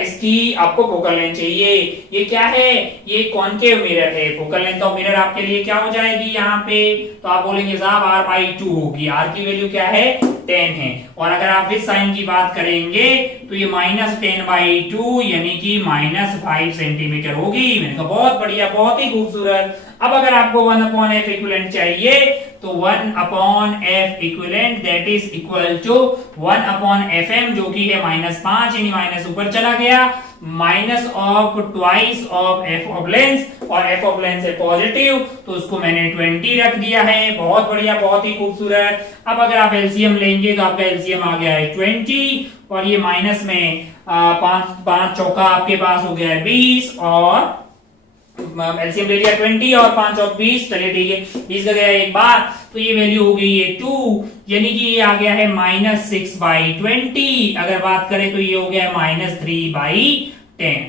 इसकी आपको फोकल लेंथ चाहिए। ये क्या है, ये कॉनकेव मिरर है। फोकल लेंथ ऑफ मिरर आपके लिए क्या हो जाएगी यहाँ पे, तो आप बोलेंगे साहब R/2 होगी। R की वैल्यू क्या है 10 है। और अगर आप विद साइन की बात करेंगे तो ये -10/2 यानी कि -5 सेंटीमीटर होगी। मैंने कहा बहुत बढ़िया, बहुत ही खूबसूरत। अब अगर आपको 1/f इक्विवेलेंट चाहिए तो 1/f equivalent that is equal to 1/fm जो कि है -5 यानी माइनस ऊपर चला गया, minus of twice of f of length, और f ऑफ लेंथ है पॉजिटिव तो उसको मैंने 20 रख दिया है। बहुत बढ़िया, बहुत ही खूबसूरत। अब अगर आप एलसीएम लेंगे तो आपका एलसीएम आ गया है 20 और ये माइनस में 5 चौका आपके पास हो गया है 20 और एलसीएम ले लिया 20 और 5 और 20। चलिए ठीक है, 20 का गया एक बार तो ये वैल्यू हो गई है 2 यानी कि ये आ गया है -6/20। अगर बात करें तो ये हो गया है -3/10।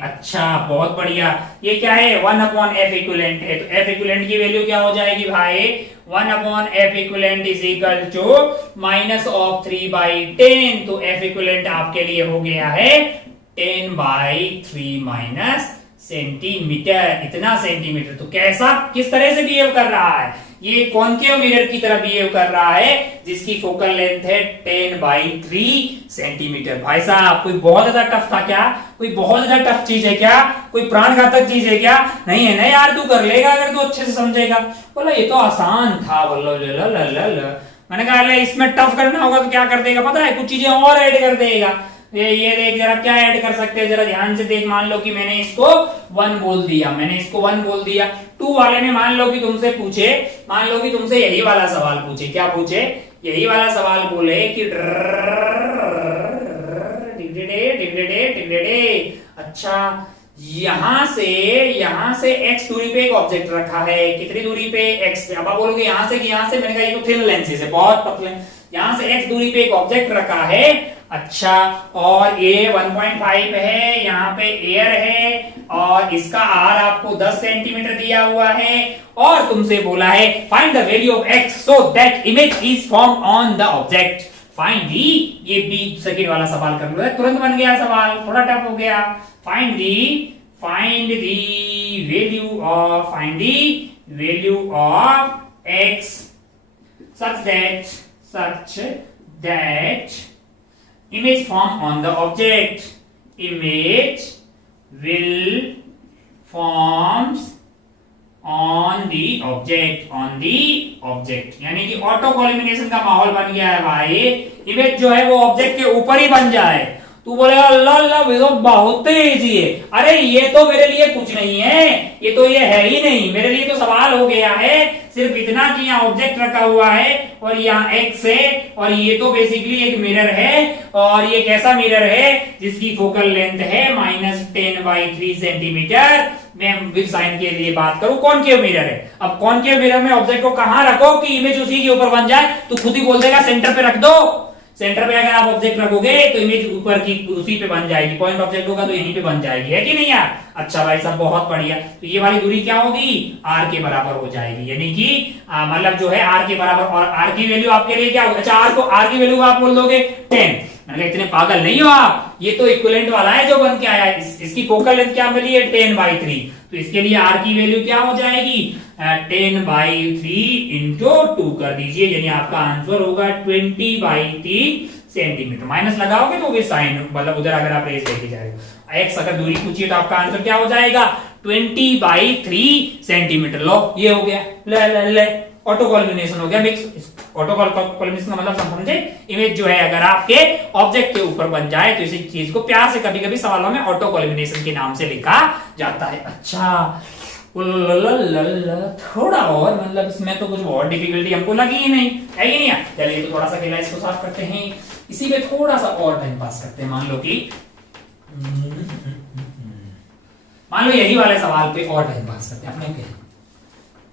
अच्छा बहुत बढ़िया। ये क्या है 1/f इक्विवेलेंट है, तो f इक्विवेलेंट की वैल्यू क्या हो जाएगी भाई 1/f equivalent is equal to -3/10। तो f इक्विवेलेंट आपके लिए हो गया है 10/3 सेंटीमीटर, इतना सेंटीमीटर। तो कैसा, किस तरह से बिहेव कर रहा है, ये कॉनकेव मिरर की तरह बिहेव कर रहा है जिसकी फोकल लेंथ है 10/3 सेंटीमीटर। भाई साहब कोई बहुत ज्यादा टफ था क्या, कोई बहुत ज्यादा टफ चीज है क्या, कोई प्राणघातक चीज है क्या, नहीं है ना यार, तू कर लेगा अगर तू अच्छे से समझेगा। बोला ये तो आसान था। बोलो मैंने कहा इसमें टफ करना होगा तो क्या कर देगा पता है, कुछ चीजें और ऐड कर देगा। ये देख जरा क्या ऐड कर सकते हैं, जरा ध्यान से देख। मान लो कि मैंने इसको 1 बोल दिया, 2 वाले में मान लो कि तुमसे पूछे, मान लो कि तुमसे यही वाला सवाल पूछे, क्या पूछे, यही वाला सवाल बोले कि अच्छा यहां से x दूरी पे एक ऑब्जेक्ट रखा है, कितनी दूरी पे x पे। अब आप बोलोगे यहां से कि यहां से, मैंने कहा ये तो थिन लेंसेज है, बहुत पतले। यहां से x दूरी पे एक ऑब्जेक्ट रखा है। अच्छा और ये 1.5 है, यहाँ पे एयर है और इसका R आपको 10 सेंटीमीटर दिया हुआ है और तुमसे बोला है find the value of x so that image is form on the object. Find the, ये बी सेकंड वाला सवाल कर लो, तुरंत बन गया सवाल, थोड़ा टफ हो गया। Find the value of x such that image form on the object, image will forms on the object यानी कि ऑटो कॉलिमिनेशन का माहौल बन गया है भाई। इमेज जो है वो ऑब्जेक्ट के ऊपर ही बन जाए। तू बोलेगा अल्लाह ये तो बहुत इजी है। अरे ये तो मेरे लिए कुछ नहीं है, ये तो ये है ही नहीं, मेरे लिए तो सवाल हो गया है सिर्फ इतना कि यहाँ ऑब्जेक्ट रखा हुआ है और यहाँ एक्स है और ये तो बेसिकली एक मिरर है और ये कैसा मिरर है जिसकी फोकल लेंथ है -10/3 सेंटीमीटर। मैं विद साइन के लिए बात करूं, कॉनकेव मिरर है। अब कॉनकेव मिरर में ऑब्जेक्ट को कहां रखो कि इमेज उसी के ऊपर बन जाए, तो खुद ही बोल देगा सेंटर पे रख दो। सेंटर पे अगर आप ऑब्जेक्ट रखोगे तो इमेज ऊपर की उसी पे बन जाएगी, पॉइंट ऑब्जेक्ट होगा तो यहीं पे बन जाएगी, है कि नहीं यार। अच्छा भाई साहब बहुत बढ़िया। तो ये वाली दूरी क्या होगी r के बराबर हो जाएगी, यानी कि मतलब जो है r के बराबर, और r की वैल्यू आपके लिए क्या होगी, अच्छा r की वैल्यू आप बोल दोगे 10। मैंने इतने पागल नहीं हो आप, ये तो इक्विवेलेंट वाला है जो बन के आया है। इसकी फोकल लेंथ क्या मिली है 10/3, तो इसके लिए r की वैल्यू क्या हो जाएगी 10/3 इंटू 2 कर दीजिए, यानी आपका आंसर होगा 20/3 सेंटीमीटर। माइनस लगाओगे तो भी साइन, मतलब उधर अगर आप रेस लेके जा रहे हो एक्स अगर दूरी पूछिए तो आपका आंसर क्या हो जाएगा 20/3 सेंटीमीटर। लो ये हो गया, ले ऑटो कॉलिमिनेशन हो गया, मिक्स। ऑटो कॉलिमिनेशन का मतलब समझे, इमेज जो है अगर आपके ऑब्जेक्ट के ऊपर बन जाए तो इसी चीज को प्यार से कभी कभी सवालों में ऑटो कॉलिमिनेशन के नाम से लिखा जाता है। अच्छा थोड़ा और, मतलब इसमें तो कुछ और डिफिकल्टी हमको लगी ही नहीं, है ही नहीं। चलिए तो थोड़ा सा खेला इसको साफ करते हैं, इसी पे थोड़ा सा और टाइम पास करते हैं। मान लो यही वाले सवाल पे और टाइम पास करते हैं, अपने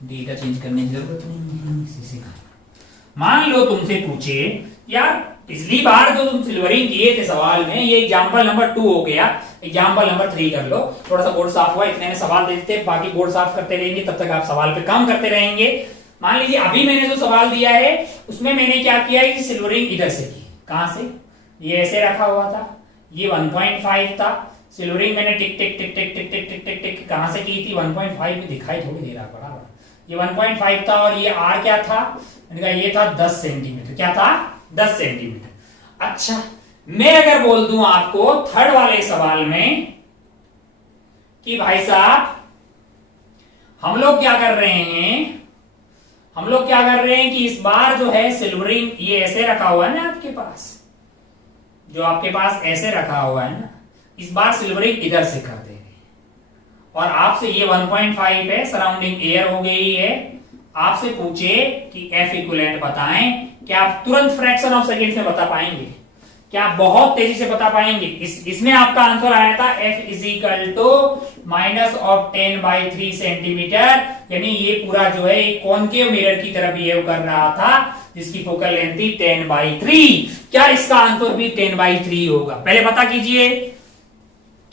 डेटा चेंज करने की जरूरत नहीं किसी का। मान लो तुमसे पूछे यार पिछली बार जो तुम सिल्वरिंग किए थे सवाल में, ये एग्जांपल नंबर 2 हो गया, एग्जांपल नंबर 3 कर लो। थोड़ा सा बोर्ड साफ हुआ, इतने में सवाल देते, बाकी बोर्ड साफ करते रहेंगे, तब तक आप सवाल पे काम करते रहेंगे। मान लीजिए अभी मैंने जो सवाल दिया है उसमें मैंने क्या किया है कि सिल्वरिंग इधर से की, कहां से, ये ऐसे रखा हुआ था, ये 1.5 था, सिल्वरिंग मैंने टिक टिक टिक टिक टिक टिक टिक टिक टिक कहां से की थी, 1.5 में दिखाई थोड़ी दे रहा बड़ा, ये 1.5 था और ये आर क्या था, मैंने कहा ये था 10 सेंटीमीटर, क्या था 10 सेंटीमीटर। अच्छा मैं अगर बोल दूं आपको थर्ड वाले सवाल में कि भाई साहब हम लोग क्या कर रहे हैं, हम लोग क्या कर रहे हैं कि इस बार जो है सिल्वरिंग ये ऐसे रखा हुआ है ना आपके पास, जो आपके पास ऐसे रखा हुआ है ना, इस बार सिल्वरिंग इधर से कर दे रहे और आपसे ये 1.5 है, सराउंडिंग एयर हो गई है, आपसे पूछे कि एफ इक्विवेलेंट बताएं, क्या आप तुरंत फ्रैक्शन ऑफ सेकंड्स में बता पाएंगे, क्या आप बहुत तेजी से बता पाएंगे। इसमें आपका आंसर आया था F is equal to -10/3 centimetre, यानी ये पूरा जो है एक कॉनकेव मिरर की तरह बिहेव कर रहा था जिसकी फोकल लेंथ थी 10/3। क्या इसका आंसर भी 10/3 होगा, पहले पता कीजिए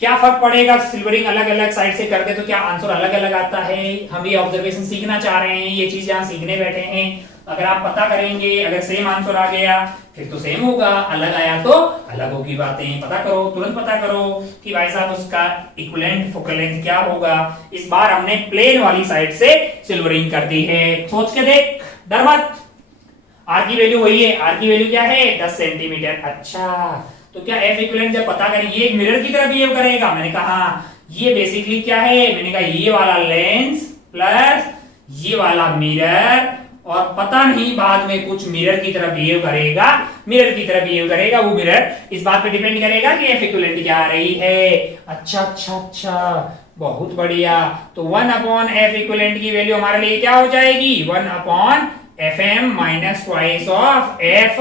क्या फर्क पड़ेगा, सिल्वरिंग अलग अलग साइड से कर दे तो क्या आंसर अलग अलग आता है। हम ये ऑब्जर्वेशन सीखना चाह रहे हैं, ये चीज यहां सीखने बैठे हैं। अगर आप पता करेंगे, अगर सेम आंसर आ गया फिर तो सेम होगा, अलग आया तो अलग होगी बातें। पता करो, तुरंत पता करो कि भाई साहब उसका इक्विवेलेंट फोकल लेंथ क्या होगा। इस बार हमने प्लेन वाली साइड से सिल्वरिंग कर दी है, सोच के देख, डर मत। आर की वैल्यू वही है, आर की वैल्यू क्या है 10 सेंटीमीटर। अच्छा तो क्या एफ इक्विवेलेंट जब पता करें ये एक मिरर की तरह बिहेव करेगा, मैंने कहा ये बेसिकली क्या है, मैंने कहा ये वाला लेंस प्लस ये वाला मिरर, और पता नहीं बाद में कुछ मिरर की तरह बिहेव करेगा, मिरर की तरह बिहेव करेगा, वो मिरर इस बात पे डिपेंड करेगा कि एफ इक्विवेलेंट क्या आ रही है। अच्छा अच्छा अच्छा बहुत बढ़िया। तो 1/f इक्विवेलेंट की वैल्यू हमारे लिए क्या हो जाएगी, 1/fm minus twice of F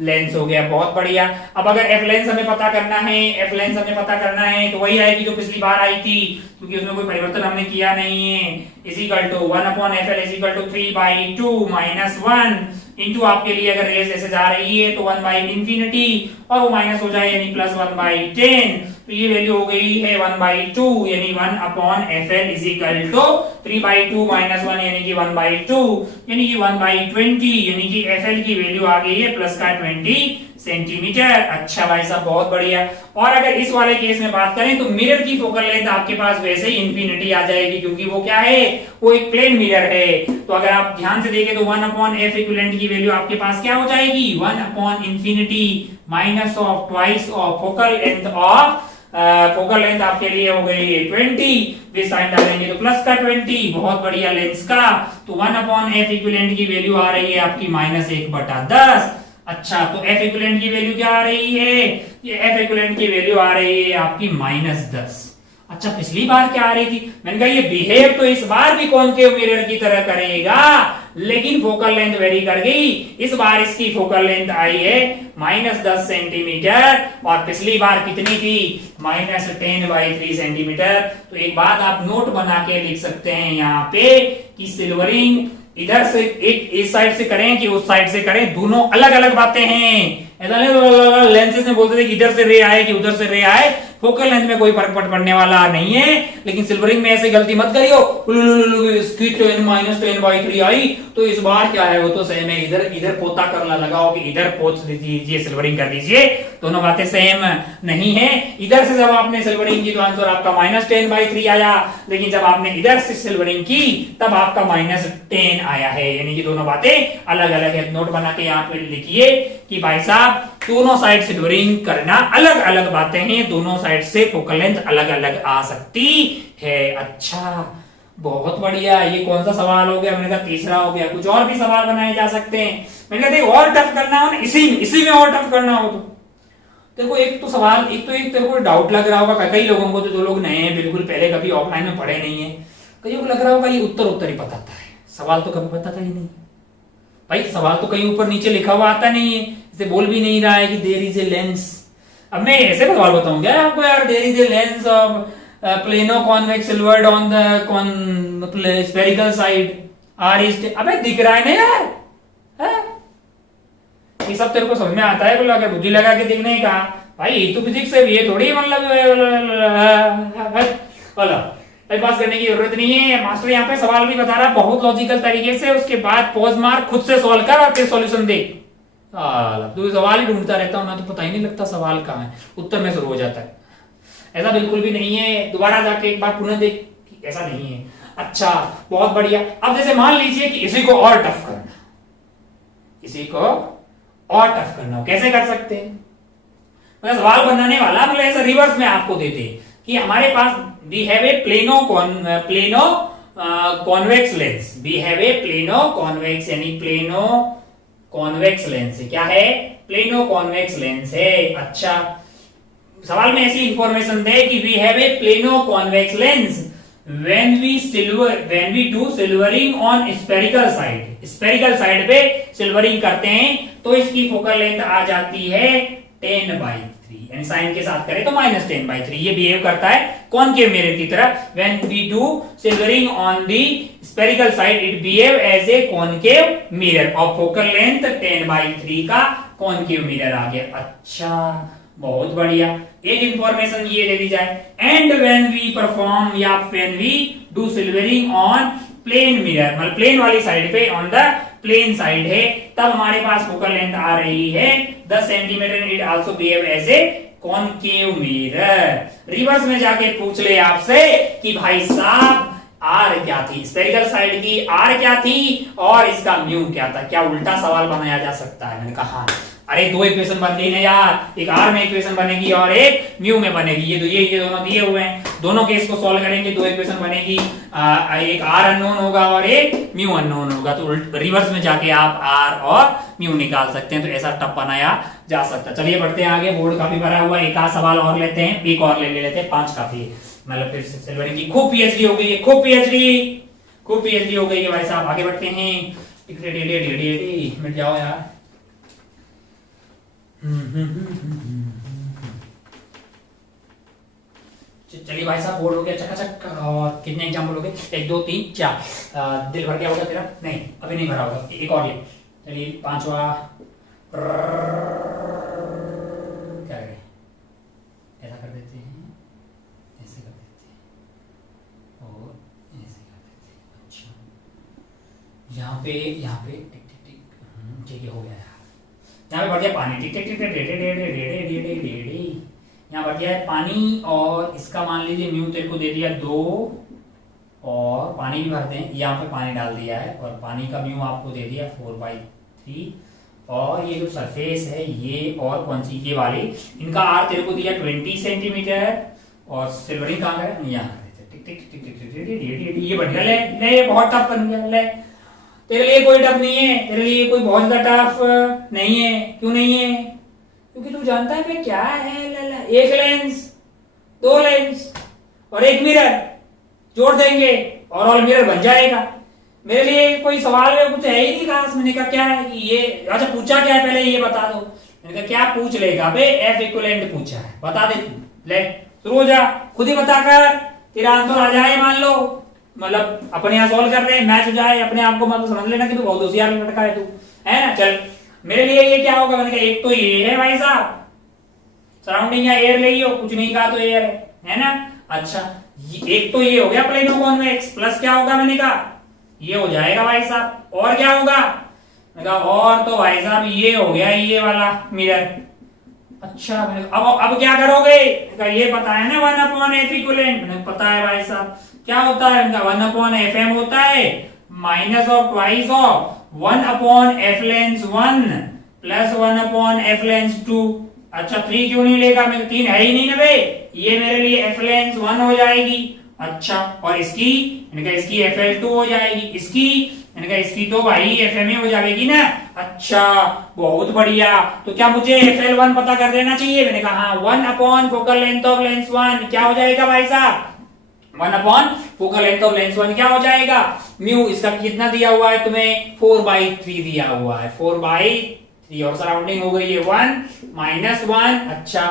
lens हो गया। बहुत बढ़िया। अब अगर एफ लेंस हमें पता करना है, एफ लेंस हमें पता करना है तो वही आएगी जो पिछली बार आई थी, क्योंकि उसमें कोई परिवर्तन हमने किया नहीं है। Is equal to 1/fl is equal to 3/2 minus 1 into आपके लिए अगर रेस ऐसे जा रही है तो 1/इंफिनिटी और वो माइनस हो जाए यानी प्लस 1/10। तो ये वैल्यू हो गई है 1/2 यानी 1/fl is equal to 3/2 minus 1 यानी कि 1/2 यानी कि 1/20 यानी कि fl की वैल्यू आ गई है प्लस का 20 सेंटीमीटर। अच्छा भाई साहब बहुत बढ़िया। और अगर इस वाले केस में बात करें तो मिरर की फोकल लेंथ आपके पास वैसे ही इंफिनिटी आ जाएगी, क्योंकि वो क्या है, वो एक प्लेन मिरर है। तो अगर आप ध्यान से देखें तो 1/f इक्विवेलेंट की वैल्यू आपके पास क्या हो जाएगी, 1/इंफिनिटी minus of twice of focal length of focal length आपके लिए हो गई है 20, इस साइड डालेंगे तो प्लस का 20। बहुत बढ़िया लेंस का। तो 1/f इक्विवेलेंट की वैल्यू आ रही है आपकी -1/10। अच्छा तो f इक्विवेलेंट की वैल्यू क्या आ रही है, ये f इक्विवेलेंट की वैल्यू आ रही है आपकी -10। अच्छा पिछली बार क्या आ रही थी, मैंने कहा ये बिहेव तो इस बार भी कॉनकेव मिरर की तरह करेगा, लेकिन फोकल लेंथ वेरी कर गई। इस बार इसकी फोकल लेंथ आई है -10 सेंटीमीटर और पिछली बार कितनी थी, -10/3 सेंटीमीटर। तो एक बात आप नोट बना के लिख सकते हैं यहाँ पे कि सिल्वरिंग इधर से एक इस साइड से करें कि उस साइड से करें, दोनों अलग अलग बातें हैं। ऐसा नहीं लेंसेज में बोलते थे कि इधर से रे आए कि उधर से रे आए, फोकल लेंथ में कोई फर्क पड़ने वाला नहीं है। लेकिन सिल्वरिंग में ऐसे गलती मत करियो, इसकी 10 -10/3 आई तो इस बार क्या है वो तो सेम है, इधर इधर पोता करना लगाओ कि इधर पोत दीजिए, सिल्वरिंग कर दीजिए, दोनों बातें सेम नहीं है। इधर से जब आपने सिल्वरिंग की तो आंसर आपका -10/3 आया, लेकिन जब आपने इधर से सिल्वरिंग की तब आपका -10 आया है, यानी कि दोनों बातें अलग अलग है। नोट बना के यहाँ पे लिखिए कि भाई साहब दोनों साइड सिल्वरिंग करना अलग अलग बातें हैं, दोनों साइड से फोकल लेंथ अलग अलग आ सकती है। अच्छा बहुत बढ़िया। ये कौन सा सवाल हो गया, मैंने कहा तीसरा हो गया। कुछ और भी सवाल बनाए जा सकते हैं, मैंने कहा और टफ करना हो ना, इसी में और टफ करना हो तो देखो एक तो सवाल, एक तेरे को डाउट लग रहा होगा कई लोगों को, तो जो लोग नए हैं बिल्कुल पहले कभी ऑफलाइन में पढ़े नहीं है, कईयों को लग रहा होगा ये उत्तर ही बताता है, सवाल तो कभी बताता ही नहीं भाई। सवाल तो कहीं ऊपर नीचे लिखा हुआ आता नहीं है, इसे बोल भी नहीं रहा है कि देयर इज ए लेंस। अब मैं ऐसे सवाल बताऊंगा यार आपको, यार there is a lens of plano convex silvered on the spherical side R is, अबे दिख रहा है ना यार, है? ये सब तेरे को समझ में आता है, बोला अगर बुद्धि लगा के देखने का भाई, ये तो फिजिक्स है, ये थोड़ी मतलब बोला पास करने की जरूरत नहीं है। मास्टर यहाँ पे सवाल भी बता रहा है बहुत लॉजिकल तरीके से, उसके बाद पॉज मार, खुद से सॉल्व कर और फिर सॉल्यूशन दे। तू सवाल ही ढूंढता रहता हूं मैं, तो पता ही नहीं लगता सवाल कहाँ है, उत्तर में शुरू हो जाता है। ऐसा बिल्कुल भी नहीं है, दोबारा जाके एक बार पुनः देख, ऐसा नहीं है। अच्छा बहुत बढ़िया। अब जैसे मान लीजिए कि इसी को और टफ करना, इसी को और टफ करना हो, कैसे कर सकते हैं? मतलब सवाल बनाने वाला मतलब ऐसा रिवर्स में आपको देते कि हमारे पास we have a plano convex lens, we have a plano convex यानी प्लेनो कॉन्वेक्स लेंस है। क्या है? प्लेनो कॉन्वेक्स लेंस है। अच्छा सवाल में ऐसी इंफॉर्मेशन दे कि we have a plano convex lens when we do silvering on spherical side, spherical side पे सिल्वरिंग करते हैं तो इसकी फोकल लेंथ आ जाती है 10/3, यानी साइन के साथ करें तो -10/3। ये बिहेव करता है कॉनकेव मिरर की तरह। when we do silvering on the spherical side it behave as a concave mirror और फोकल लेंथ 10/3 का कॉनकेव मिरर आ गया। अच्छा बहुत बढ़िया। एक इंफॉर्मेशन ये दे दी जाए, एंड व्हेन वी परफॉर्म या when we do silvering on plane mirror, मतलब प्लेन वाली साइड पे, ऑन द प्लेन साइड है, तब हमारे पास फोकल लेंथ आ रही है 10 centimetre. It also behave as a concave mirror. Reverse में जाके पूछ ले आपसे कि भाई साहब आर क्या थी, स्फेरिकल साइड की आर क्या थी और इसका म्यू क्या था, क्या उल्टा सवाल बनाया जा सकता है? मैंने कहा अरे दो इक्वेशन बन गई ना यार, एक आर में इक्वेशन बनेगी और एक म्यू में बनेगी। ये दोनों दिए हुए हैं, दोनों केस को सॉल्व करेंगे, दो इक्वेशन बनेगी, एक आर अननोन होगा और एक म्यू अननोन होगा। तो रिवर्स में जाके आप आर और म्यू निकाल सकते हैं, तो ऐसा टप बनाया जा सकता है। चलिए बढ़ते हैं आगे, बोर्ड काफी भरा हुआ, एक आध सवाल और लेते हैं, एक और ले लेते हैं, 5 काफी है। मतलब फिर सिल्वरिंग की खूब पीएचडी हो गई है, खूब पीएचडी हो गई है भाई साहब। आगे बढ़ते हैं, मिट जाओ यार। चलिए भाई साहब बोर्ड हो गया चकाचक। और कितने एग्जाम्पल हो गए? 1 2 3 4। दिल भर गया होगा तेरा? नहीं अभी नहीं भरा होगा, एक और ले। चलिए 5वां क्या करें? ऐसा कर देते हैं, ऐसे कर देते हैं और ऐसे कर देते हैं। अच्छा यहाँ पे टिक टिक टिक, ठीक है हो गया। यहाँ पे बढ़ गया पानी, टिक टिक टिक डे। यहाँ बढ़ गया है पानी और इसका मान लीजिए म्यू तेरे को दे दिया 2 और पानी भी भरते हैं, यहाँ पे पानी डाल दिया है और पानी का म्यू आपको दे दिया 4/3 और ये जो सरफेस है ये और कौन सी ये वाली, इनका आर तेरे को दिया 20 सेंटीमीटर और सिल्वरिंग कहाँ है यहाँ। टिक टिक टिक टिक ये बढ़िया ले, ये बहुत टफ बन गया। ले तेरे लिए कोई टफ नहीं है, तेरे लिए कोई बहुत ज्यादा टफ नहीं है। क्यों नहीं है? क्योंकि तू जानता है भाई क्या है। एक लेंस, 2 लेंस और एक मिरर जोड़ देंगे और ऑल मिरर बन जाएगा। मेरे लिए कोई सवाल में कुछ है ही नहीं खास। मैंने कहा क्या है कि ये, अच्छा पूछा क्या है पहले ये बता दो। मैंने कहा क्या पूछ लेगा बे? एफ इक्विवेलेंट पूछा है, बता दे तू। ले शुरू हो जा, खुद ही बता कर, तेरा आंसर आ जाए मान लो, मतलब अपने यहाँ सॉल्व कर रहे हैं, मैच हो जाए, अपने आप को मतलब समझ लेना कि तू बहुत होशियार लड़का है तू, है ना। चल मेरे लिए ये क्या होगा? मैंने कहा एक तो ये है भाई साहब, सराउंडिंग या एयर ले लियो, कुछ नहीं कहा तो एयर है ना। अच्छा एक तो ये हो गया प्लेनो कॉन्वेक्स, प्लस क्या होगा? मैंने कहा ये हो जाएगा भाई साहब, और क्या होगा? मैंने कहा और तो भाई साहब ये हो गया ये वाला मिरर। अच्छा मैंने अब क्या करोगे? ये पता है ना 1/f इक्विवेलेंट, मैंने पता है भाई साहब। क्या होता है इनका? 1/fm होता है minus of twice of 1/f lens 1 plus 1/f lens 2। अच्छा 3 क्यों नहीं लेगा? मेरे 3 है ही नहीं ना बे, ये मेरे लिए f लेंस 1 हो जाएगी। अच्छा और इसकी इसकी FL2 हो जाएगी, इसकी तो भाई FMA हो जाएगी ना। अच्छा बहुत बढ़िया। तो क्या मुझे FL1 पता कर देना चाहिए? मैंने कहा हाँ, 1 फोकल लेंथ ऑफ लेंस 1 क्या हो जाएगा भाई साहब? 1 फोकल लेंथ ऑफ लेंस 1 क्या हो जाएगा? म्यू इसका कितना दिया हुआ है तुम्हें? 4/3 दिया हुआ है, 4/3 और सराउंडिंग हो गई है 1 - 1। अच्छा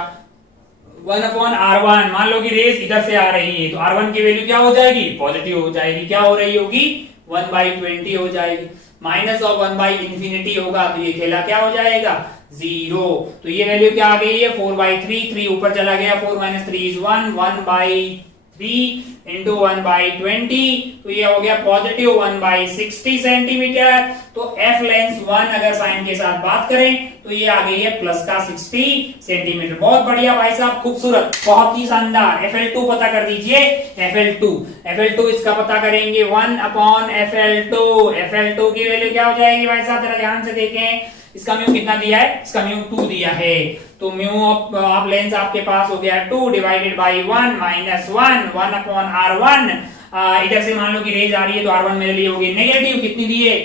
1/R1, मान लो कि रेस इधर से आ रही है तो R1 की वैल्यू क्या हो जाएगी? पॉजिटिव हो जाएगी। क्या हो रही होगी? 1/20 हो जाएगी। माइनस ऑफ 1/∞ होगा तो ये खेला क्या हो जाएगा? 0। तो ये वैल्यू क्या आ गई है? 4/3, 3 ऊपर चला गया, 4 - 3 is 1, 1/3 इंटू 1/20, तो ये हो गया पॉजिटिव 1/60 सेंटीमीटर। तो एफ लेंस 1 अगर साइन के साथ बात करें तो ये आ गई है प्लस का 60 सेंटीमीटर। बहुत बढ़िया भाई साहब, खूबसूरत, बहुत ही शानदार। FL2 पता कर दीजिए। FL2 इसका पता करेंगे 1/FL2। FL2 की वैल्यू क्या हो जाएगी भाई साहब, जरा ध्यान से देखें। इसका म्यू कितना दिया है, इसका म्यू 2 दिया है, तो म्यू ऑफ लेंस आपके पास हो गया 2 डिवाइडेड बाई 1 माइनस 1/R1। इधर से मान लो कि रेज आ रही है तो R1 मेरे लिए होगी नेगेटिव, कितनी दी है,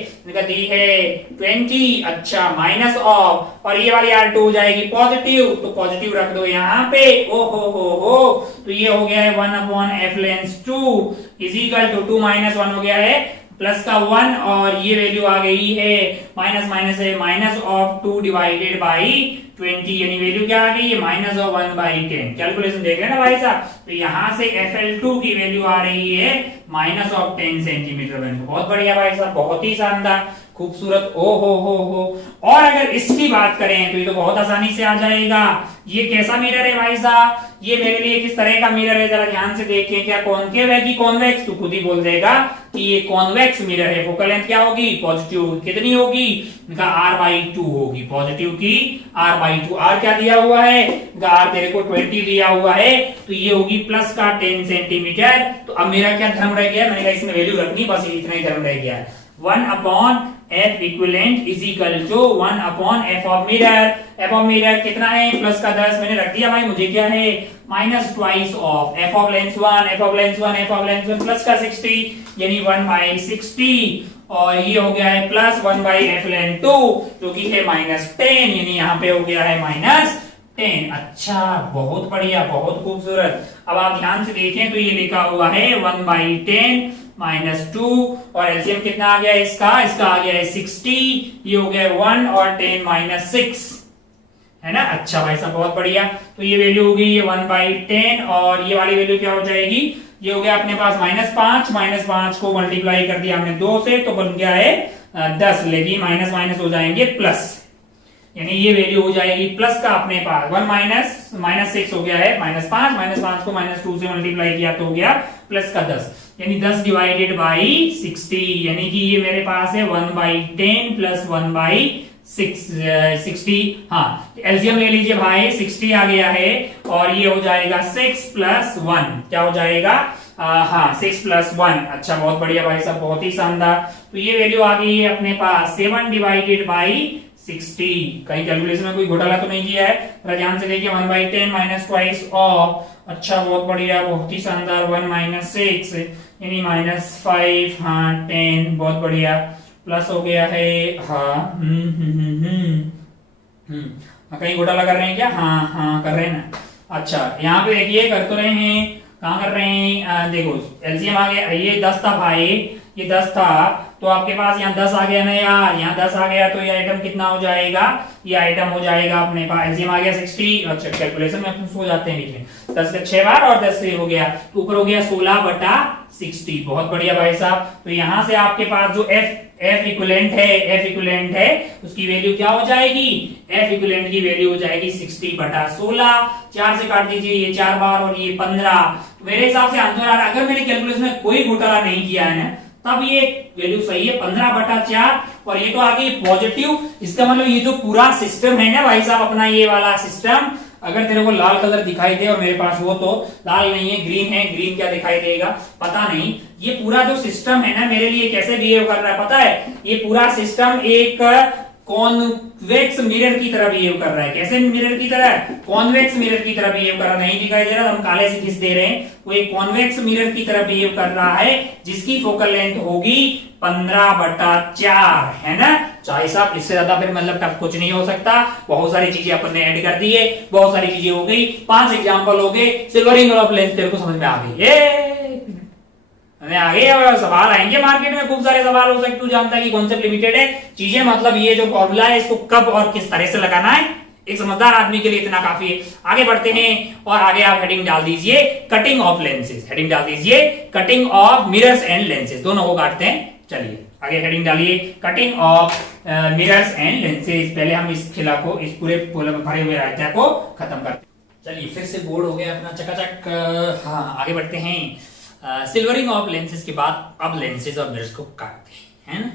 दी है 20। अच्छा, माइनस ऑफ, और ये वाली R2 हो जाएगी पॉजिटिव, तो पॉजिटिव रख दो यहाँ पे। ओ हो, तो ये हो गया है 1/F lens 2 is equal to 2 minus 1 हो गया है प्लस का 1, और ये वैल्यू आ गई है माइनस माइनस है माइनस ऑफ 2 डिवाइडेड बाई 20, यानी वैल्यू क्या आ गई है माइनस ऑफ 1/10। कैलकुलेशन देख लेना भाई साहब। तो यहां से FL2 की वैल्यू आ रही है माइनस ऑफ 10 सेंटीमीटर। बहुत बढ़िया भाई साहब, बहुत ही शानदार, खूबसूरत। ओ हो। और अगर इसकी बात करें तो ये तो बहुत आसानी से आ जाएगा। ये कैसा मिरर है भाई साहब, ये मेरे लिए किस तरह का मिरर है, जरा ध्यान से देखें। क्या कॉनकेव है कि कॉन्वेक्स, तो खुद ही बोल देगा कि ये कॉन्वेक्स मिरर है। फोकल लेंथ क्या होगी, पॉजिटिव कितनी होगी, इनका R/2 होगी, पॉजिटिव की R/2। R क्या दिया हुआ है, R तेरे को 20 दिया हुआ है, तो ये होगी प्लस का 10 सेंटीमीटर। तो अब मेरा क्या धर्म रह गया, मैंने कहा इसमें वैल्यू रखनी, बस इतना ही धर्म रह गया। 1/F equivalent is equal to 1/F of mirror. F of mirror कितना है, प्लस का 10 मैंने रख दिया भाई, मुझे क्या है minus twice of F of lens 1, F of lens 1, F of lens 1 plus का 60, यानी 1/60, और ये हो गया है प्लस 1/F लेंस 2 जो कि है -10, यानी यहाँ पे हो गया है -10। अच्छा, बहुत बढ़िया, बहुत खूबसूरत। अब आप ध्यान से देखें तो ये लिखा हुआ है 1/10 -2, और एलसीएम कितना आ गया इसका आ गया है 60, ये हो गया 1 और 10 -6, है ना। अच्छा भाई साहब, बहुत बढ़िया। तो ये वैल्यू होगी ये 1/10, और ये वाली वैल्यू क्या हो जाएगी, ये हो गया अपने पास -5 को मल्टीप्लाई कर दिया हमने 2 से, तो बन गया है 10, लेकिन माइनस माइनस हो जाएंगे प्लस, यानी ये वैल्यू हो जाएगी प्लस का अपने पास 1 -6 हो गया है -5 को -2 से मल्टीप्लाई किया तो हो गया प्लस का 10, यानी 10 डिवाइडेड बाई 60, यानी कि ये मेरे पास है 1/10 प्लस 1/60। हाँ, एलसीएम ले लीजिए भाई, 60 आ गया है, और ये हो जाएगा 6 + 1, क्या हो जाएगा, हाँ 6 + 1। अच्छा, बहुत बढ़िया भाई साहब, बहुत ही शानदार। तो ये वैल्यू आ गई है अपने पास 7 डिवाइडेड बाई 60। कहीं कैलकुलेशन में कोई घोटाला तो नहीं किया है, ध्यान से देखिए। 1/10 माइनस ट्वाइस ऑफ, अच्छा बहुत बढ़िया, बहुत ही शानदार, 1 - 6 यानी -5, हाँ 10, बहुत बढ़िया, प्लस हो गया है, हाँ कहीं घोटाला कर रहे हैं क्या, हाँ कर रहे हैं ना। अच्छा, यहाँ पे देखिए कर तो रहे हैं, कहाँ कर रहे हैं, देखो एलसीएम आ गया, ये 10 था भाई, ये 10 था, तो आपके पास यहाँ 10 आ गया ना यार, यहाँ 10 आ गया, तो ये आइटम कितना हो जाएगा, ये आइटम हो जाएगा अपने पास, एलसीएम आ गया 60। अच्छा, कैलकुलेशन में अपन सो जाते हैं बीच में, 10 के 6 बार और 10 से हो गया, तो ऊपर हो गया 16/60। बहुत बढ़िया भाई साहब। तो यहाँ से आपके पास जो F इक्विवेलेंट है, उसकी वैल्यू क्या हो जाएगी, F इक्विवेलेंट की वैल्यू हो जाएगी 60/16। 4 से काट दीजिए, ये 4 बार और ये 15। तो मेरे हिसाब से आंसर आ रहा है, अगर मैंने कैलकुलेशन में कोई घोटाला नहीं किया है ना, तब ये वैल्यू सही है 15/4, और ये तो आ गई पॉजिटिव। इसका मतलब ये जो पूरा सिस्टम है ना भाई साहब, अपना ये वाला सिस्टम, अगर तेरे को लाल कलर दिखाई दे और मेरे पास वो तो लाल नहीं है, ग्रीन है, ग्रीन क्या दिखाई देगा पता नहीं, ये पूरा जो सिस्टम है ना मेरे लिए कैसे बिहेव कर रहा है पता है, ये पूरा सिस्टम एक कॉन्वेक्स मिरर की तरह बिहेव कर रहा है। कैसे मिरर की तरह, कॉन्वेक्स मिरर की तरह बिहेव कर रहा है। नहीं दिखाई दे रहा, हम काले से खींच दे रहे हैं, वो एक कॉन्वेक्स मिरर की तरह बिहेव कर रहा है, जिसकी फोकल लेंथ होगी 15/4, है ना। चाहे साहब, इससे ज्यादा फिर मतलब टफ कुछ नहीं हो सकता। बहुत सारी चीजें अपन ने ऐड कर दी है, बहुत सारी चीजें हो गई, 5 एग्जांपल हो गए, सिल्वरिंग ऑफ लेंथ तेरे को समझ में आ गई। आगे सवाल आएंगे मार्केट में, खूब सारे सवाल हो सकते, तू जानता है कि कॉन्सेप्ट लिमिटेड है चीजें, मतलब ये जो फॉर्मूला है इसको कब और किस तरह से लगाना है, एक समझदार आदमी के लिए इतना काफी है। आगे बढ़ते हैं, और आगे आप हेडिंग डाल दीजिए कटिंग ऑफ लेंसेज, हेडिंग डाल दीजिए cutting of mirrors and lenses, दोनों को काटते हैं। चलिए आगे हेडिंग डालिए cutting of mirrors and lenses. पहले हम इस खिला को, इस पूरे भरे हुए रायता को खत्म करते हैं। चलिए फिर से बोर्ड हो गया अपना चकाचक। हाँ आगे बढ़ते हैं। सिल्वरिंग ऑफ लेंसेज के बाद अब लेंसेज और मिरर्स को काटते हैं, है ना।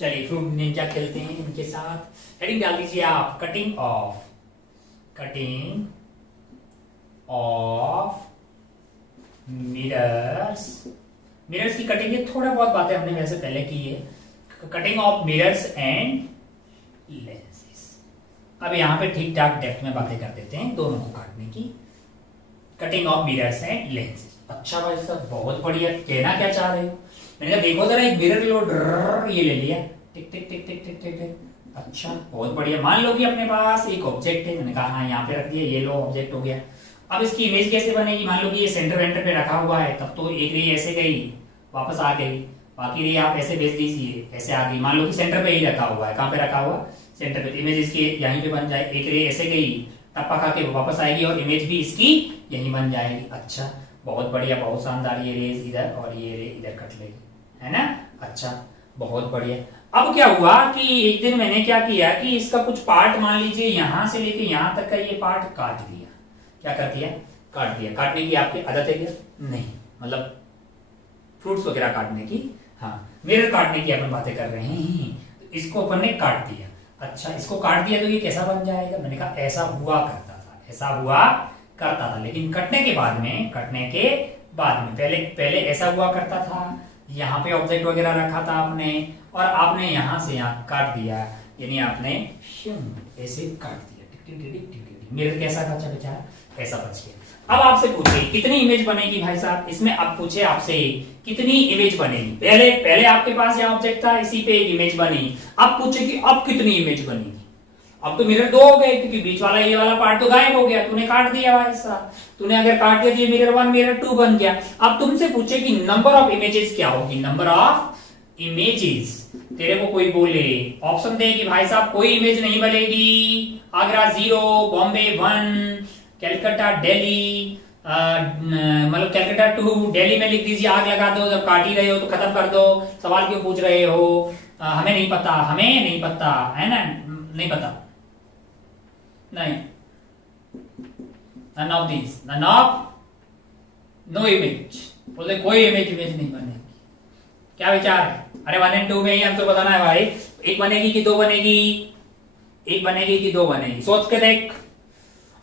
चलिए फ्रूट निंजा खेलते हैं इनके साथ। हेडिंग डाल दीजिए आप, कटिंग ऑफ मिरर्स। मिरर्स की कटिंग की थोड़ा बहुत बातें हमने वैसे पहले की है। Cutting of mirrors and lenses. अब यहाँ पे ठीक ठाक डेप्थ में बातें कर देते हैं दोनों को काटने की। Cutting of mirrors and lenses. अच्छा भाई साहब बहुत बढ़िया, कहना क्या चाह रहे हो? मैंने कहा देखो जरा एक मिरर लो, ये ले लिया, टिक टिक टिक टिक टिक टिक टिक। अच्छा बहुत बढ़िया। मान लो कि अपने पास एक ऑब्जेक्ट है, मैंने कहा हाँ यहाँ पे रख दिया, ये लो ऑब्जेक्ट हो गया। अब इसकी इमेज कैसे बनेगी? मान लो कि ये सेंटर वेंटर पे रखा हुआ है, तब तो एक रे ऐसे गई वापस आ गई, बाकी रे आप ऐसे भेज दीजिए, ऐसे आ गई। मान लो कि सेंटर पे ही रखा हुआ है, कहाँ पे रखा हुआ? सेंटर पे। इमेज इसकी यहीं पे बन जाए, एक रे ऐसे गई, टप्पा खा के वापस आएगी और इमेज भी इसकी यहीं बन जाएगी। अच्छा बहुत बढ़िया, बहुत शानदार। ये रेज इधर और ये रे इधर कट लेगी, है ना। अच्छा बहुत बढ़िया। अब क्या हुआ कि एक दिन मैंने क्या किया कि इसका कुछ पार्ट मान लीजिए यहां से लेके यहां तक का ये पार्ट काट दिया। क्या कर दिया? काट दिया। काटने की आपकी आदत है क्या? नहीं, मतलब फ्रूट्स वगैरह काटने की। हाँ मिरर काटने की अपन बातें कर रहे हैं। तो इसको अपन ने काट दिया। अच्छा इसको काट दिया तो ये कैसा बन जाएगा? मैंने कहा ऐसा हुआ करता था, ऐसा हुआ करता था। लेकिन कटने के बाद में पहले ऐसा हुआ करता था, यहाँ पे ऑब्जेक्ट वगैरह रखा था आपने, और आपने यहां से यहाँ काट दिया, यानी आपने ऐसे काट दिया। मिरर कैसा बचा बेचारा? ऐसा बच गया। अब आपसे पूछे कितनी इमेज बनेगी भाई साहब इसमें? अब पूछे आपसे कितनी इमेज बनेगी। पहले आपके पास यहाँ ऑब्जेक्ट था, इसी पे एक इमेज बनी। अब पूछे कि अब कितनी इमेज बनेगी। अब तो मिरर दो हो गए, क्योंकि बीच वाला ये वाला पार्ट तो गायब हो गया, तूने काट दिया भाई साहब। तूने अगर काट दिया तो ये मिरर 1 मिरर 2 बन गया। अब तुमसे पूछे कि नंबर ऑफ इमेजेस क्या होगी? Number of images. तेरे को कोई बोले, ऑप्शन दे कि भाई साहब कोई इमेज नहीं बनेगी, आगरा 0, बॉम्बे 1, कैलकाटा दिल्ली, मतलब कैलकाटा 2, दिल्ली में लिख दीजिए, आग लगा दो। जब काट ही रहे हो तो खत्म कर दो, सवाल क्यों पूछ रहे हो? हमें नहीं पता, है ना, नहीं पता, नहीं। none of these, no image। बोले कोई इमेज नहीं बनेगी। क्या विचार है? अरे 1 और 2 में ही हमको बताना है भाई, एक बनेगी कि दो बनेगी? एक बनेगी कि दो बनेगी? सोच के देख।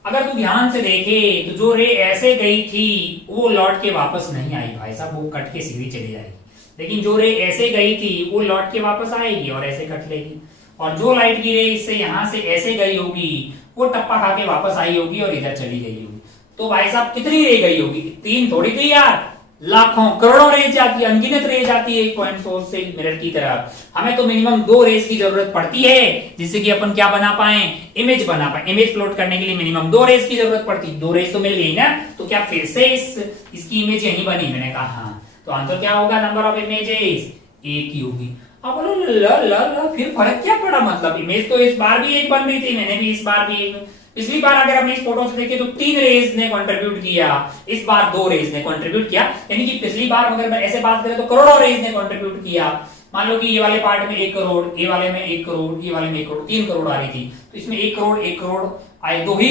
अगर तू ध्यान से देखे तो जो रे ऐसे गई थी वो लौट के वापस नहीं आई भाई साहब, वो कट के सीधी चली जाएगी। लेकिन जो रे ऐसे गई थी वो लौट के वापस आएगी और ऐसे कट लेगी। और जो लाइट की रे इससे यहां से ऐसे गई होगी वो टप्पा खा के वापस आई होगी और इधर चली गई होगी। तो भाई साहब कितनी रे गई होगी? 3 थोड़ी थी यार, लाखों करोड़ों रेज जाती है, अनगिनत रेज आती है एक पॉइंट सोर्स से मिरर की तरफ। हमें तो मिनिमम 2 रेज की जरूरत पड़ती है जिससे कि अपन क्या बना पाए? इमेज बना पाए। इमेज प्लॉट करने के लिए मिनिमम 2 रेज की जरूरत पड़ती। 2 रेज तो मिल गई ना, तो क्या फिर से इसकी इमेज यही बनी? मैंने कहा हाँ। तो आंसर क्या होगा? नंबर ऑफ इमेजेस एक ही होगी। अब बोलो ल फिर फर्क क्या पड़ा? मतलब इमेज तो इस बार भी एक बन रही थी, मैंने भी इस बार भी एक। पिछली बार अगर हमने इस फोटो से देखे तो 3 रेज ने कंट्रीब्यूट किया, इस बार 2 रेज ने कंट्रीब्यूट किया। यानी कि पिछली बार अगर मैं ऐसे बात करें तो करोड़ों रेज ने कंट्रीब्यूट किया। मान लो कि ये वाले पार्ट में 1 करोड़, ये वाले में 1 करोड़, ये वाले में 1 करोड़, 3 करोड़ आ रही थी। तो इसमें 1 करोड़ आए, 2 ही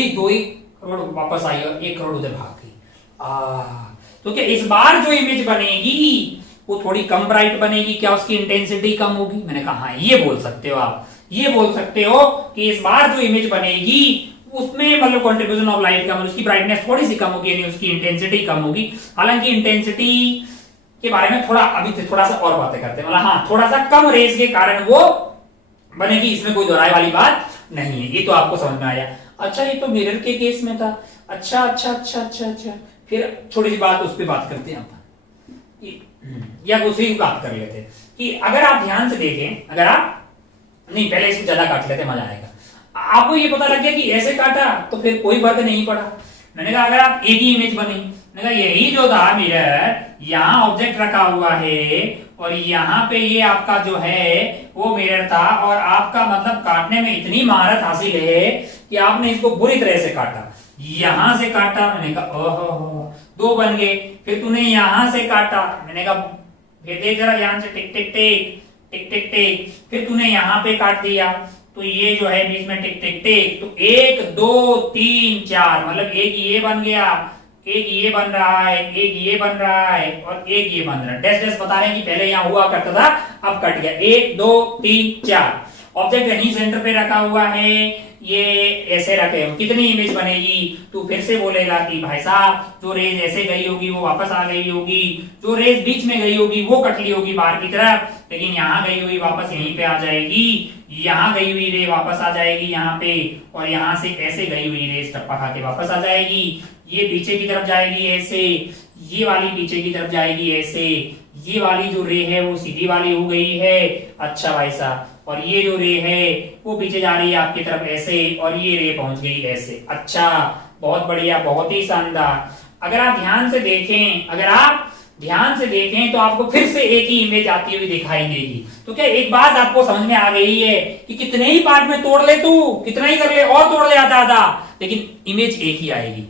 करोड़ वापस आई और 1 करोड़ उधर भाग गई। तो क्या इस बार जो इमेज बनेगी वो थोड़ी कम ब्राइट बनेगी? क्या उसकी इंटेंसिटी कम होगी? मैंने कहा हाँ, ये बोल सकते हो आप। ये बोल सकते हो कि इस बार जो इमेज बनेगी उसमें मतलब कंट्रीब्यूशन ऑफ लाइट का मतलब उसकी ब्राइटनेस थोड़ी सी कम होगी, यानी उसकी इंटेंसिटी कम होगी। हालांकि इंटेंसिटी के बारे में थोड़ा सा और बातें करते हैं। मतलब हाँ, थोड़ा सा कम रेज के कारण वो बनेगी, इसमें कोई दोहराए वाली बात नहीं है। ये तो आपको समझ में आया। अच्छा ये तो मिरर के केस में था। अच्छा। फिर छोटी सी बात उस पर बात करते हैं या दूसरी बात कर लेते हैं कि अगर आप ध्यान से देखें, अगर आप नहीं, पहले इसको ज्यादा काट लेते, मजा आएगा। आपको ये पता लग गया कि ऐसे काटा तो फिर कोई फर्क नहीं पड़ा। मैंने कहा अगर आप एक ही इमेज बनी, मैंने कहा यही जो था मिरर, यहाँ ऑब्जेक्ट रखा हुआ है और यहाँ पे ये आपका जो है वो मिरर था, और आपका मतलब काटने में इतनी महारत हासिल है कि आपने इसको बुरी तरह से काटा। यहां से काटा, मैंने कहा ओहो 2 बन गए। फिर तूने यहां से काटा, मैंने कहा फिर देख जरा यहां से टिक टिक टिक टिक टिक टिक। फिर तूने यहाँ पे काट दिया तो ये जो है बीच में टिक टिक टिक, तो 1 2 3 4, मतलब एक ये बन गया, एक ये बन रहा है, एक ये बन रहा है और एक ये बन रहा है। डैश डैश बता रहे हैं कि पहले यहां हुआ करता था, अब कट गया। 1 2 3 4, ऑब्जेक्ट यहीं सेंटर पे रखा हुआ है, ये ऐसे रखे हो, कितनी इमेज बनेगी? तो फिर से बोलेगा कि भाई साहब जो रेज ऐसे गई होगी वो वापस आ गई होगी, जो रेज बीच में गई होगी वो कट ली होगी बाहर की तरफ, लेकिन यहाँ गई हुई वापस यहीं पे आ जाएगी, यहाँ गई हुई रे वापस आ जाएगी यहाँ पे, और यहाँ से ऐसे गई हुई रेज टप्पा खा के वापस आ जाएगी। ये पीछे की तरफ जाएगी ऐसे, ये वाली पीछे की तरफ जाएगी ऐसे, ये वाली जो रे है वो सीधी वाली हो गई है। अच्छा भाई साहब, और ये जो रे है वो पीछे जा रही है आपकी तरफ ऐसे, और ये रे पहुंच गई ऐसे। अच्छा, बहुत बढ़िया, बहुत ही शानदार। अगर आप ध्यान से देखें, अगर आप ध्यान से देखें तो आपको फिर से एक ही इमेज आती हुई दिखाई देगी। तो क्या एक बात आपको समझ में आ गई है कि कितने ही पार्ट में तोड़ ले तू, कितना ही कर ले और तोड़ ले आधा, लेकिन इमेज एक ही आएगी।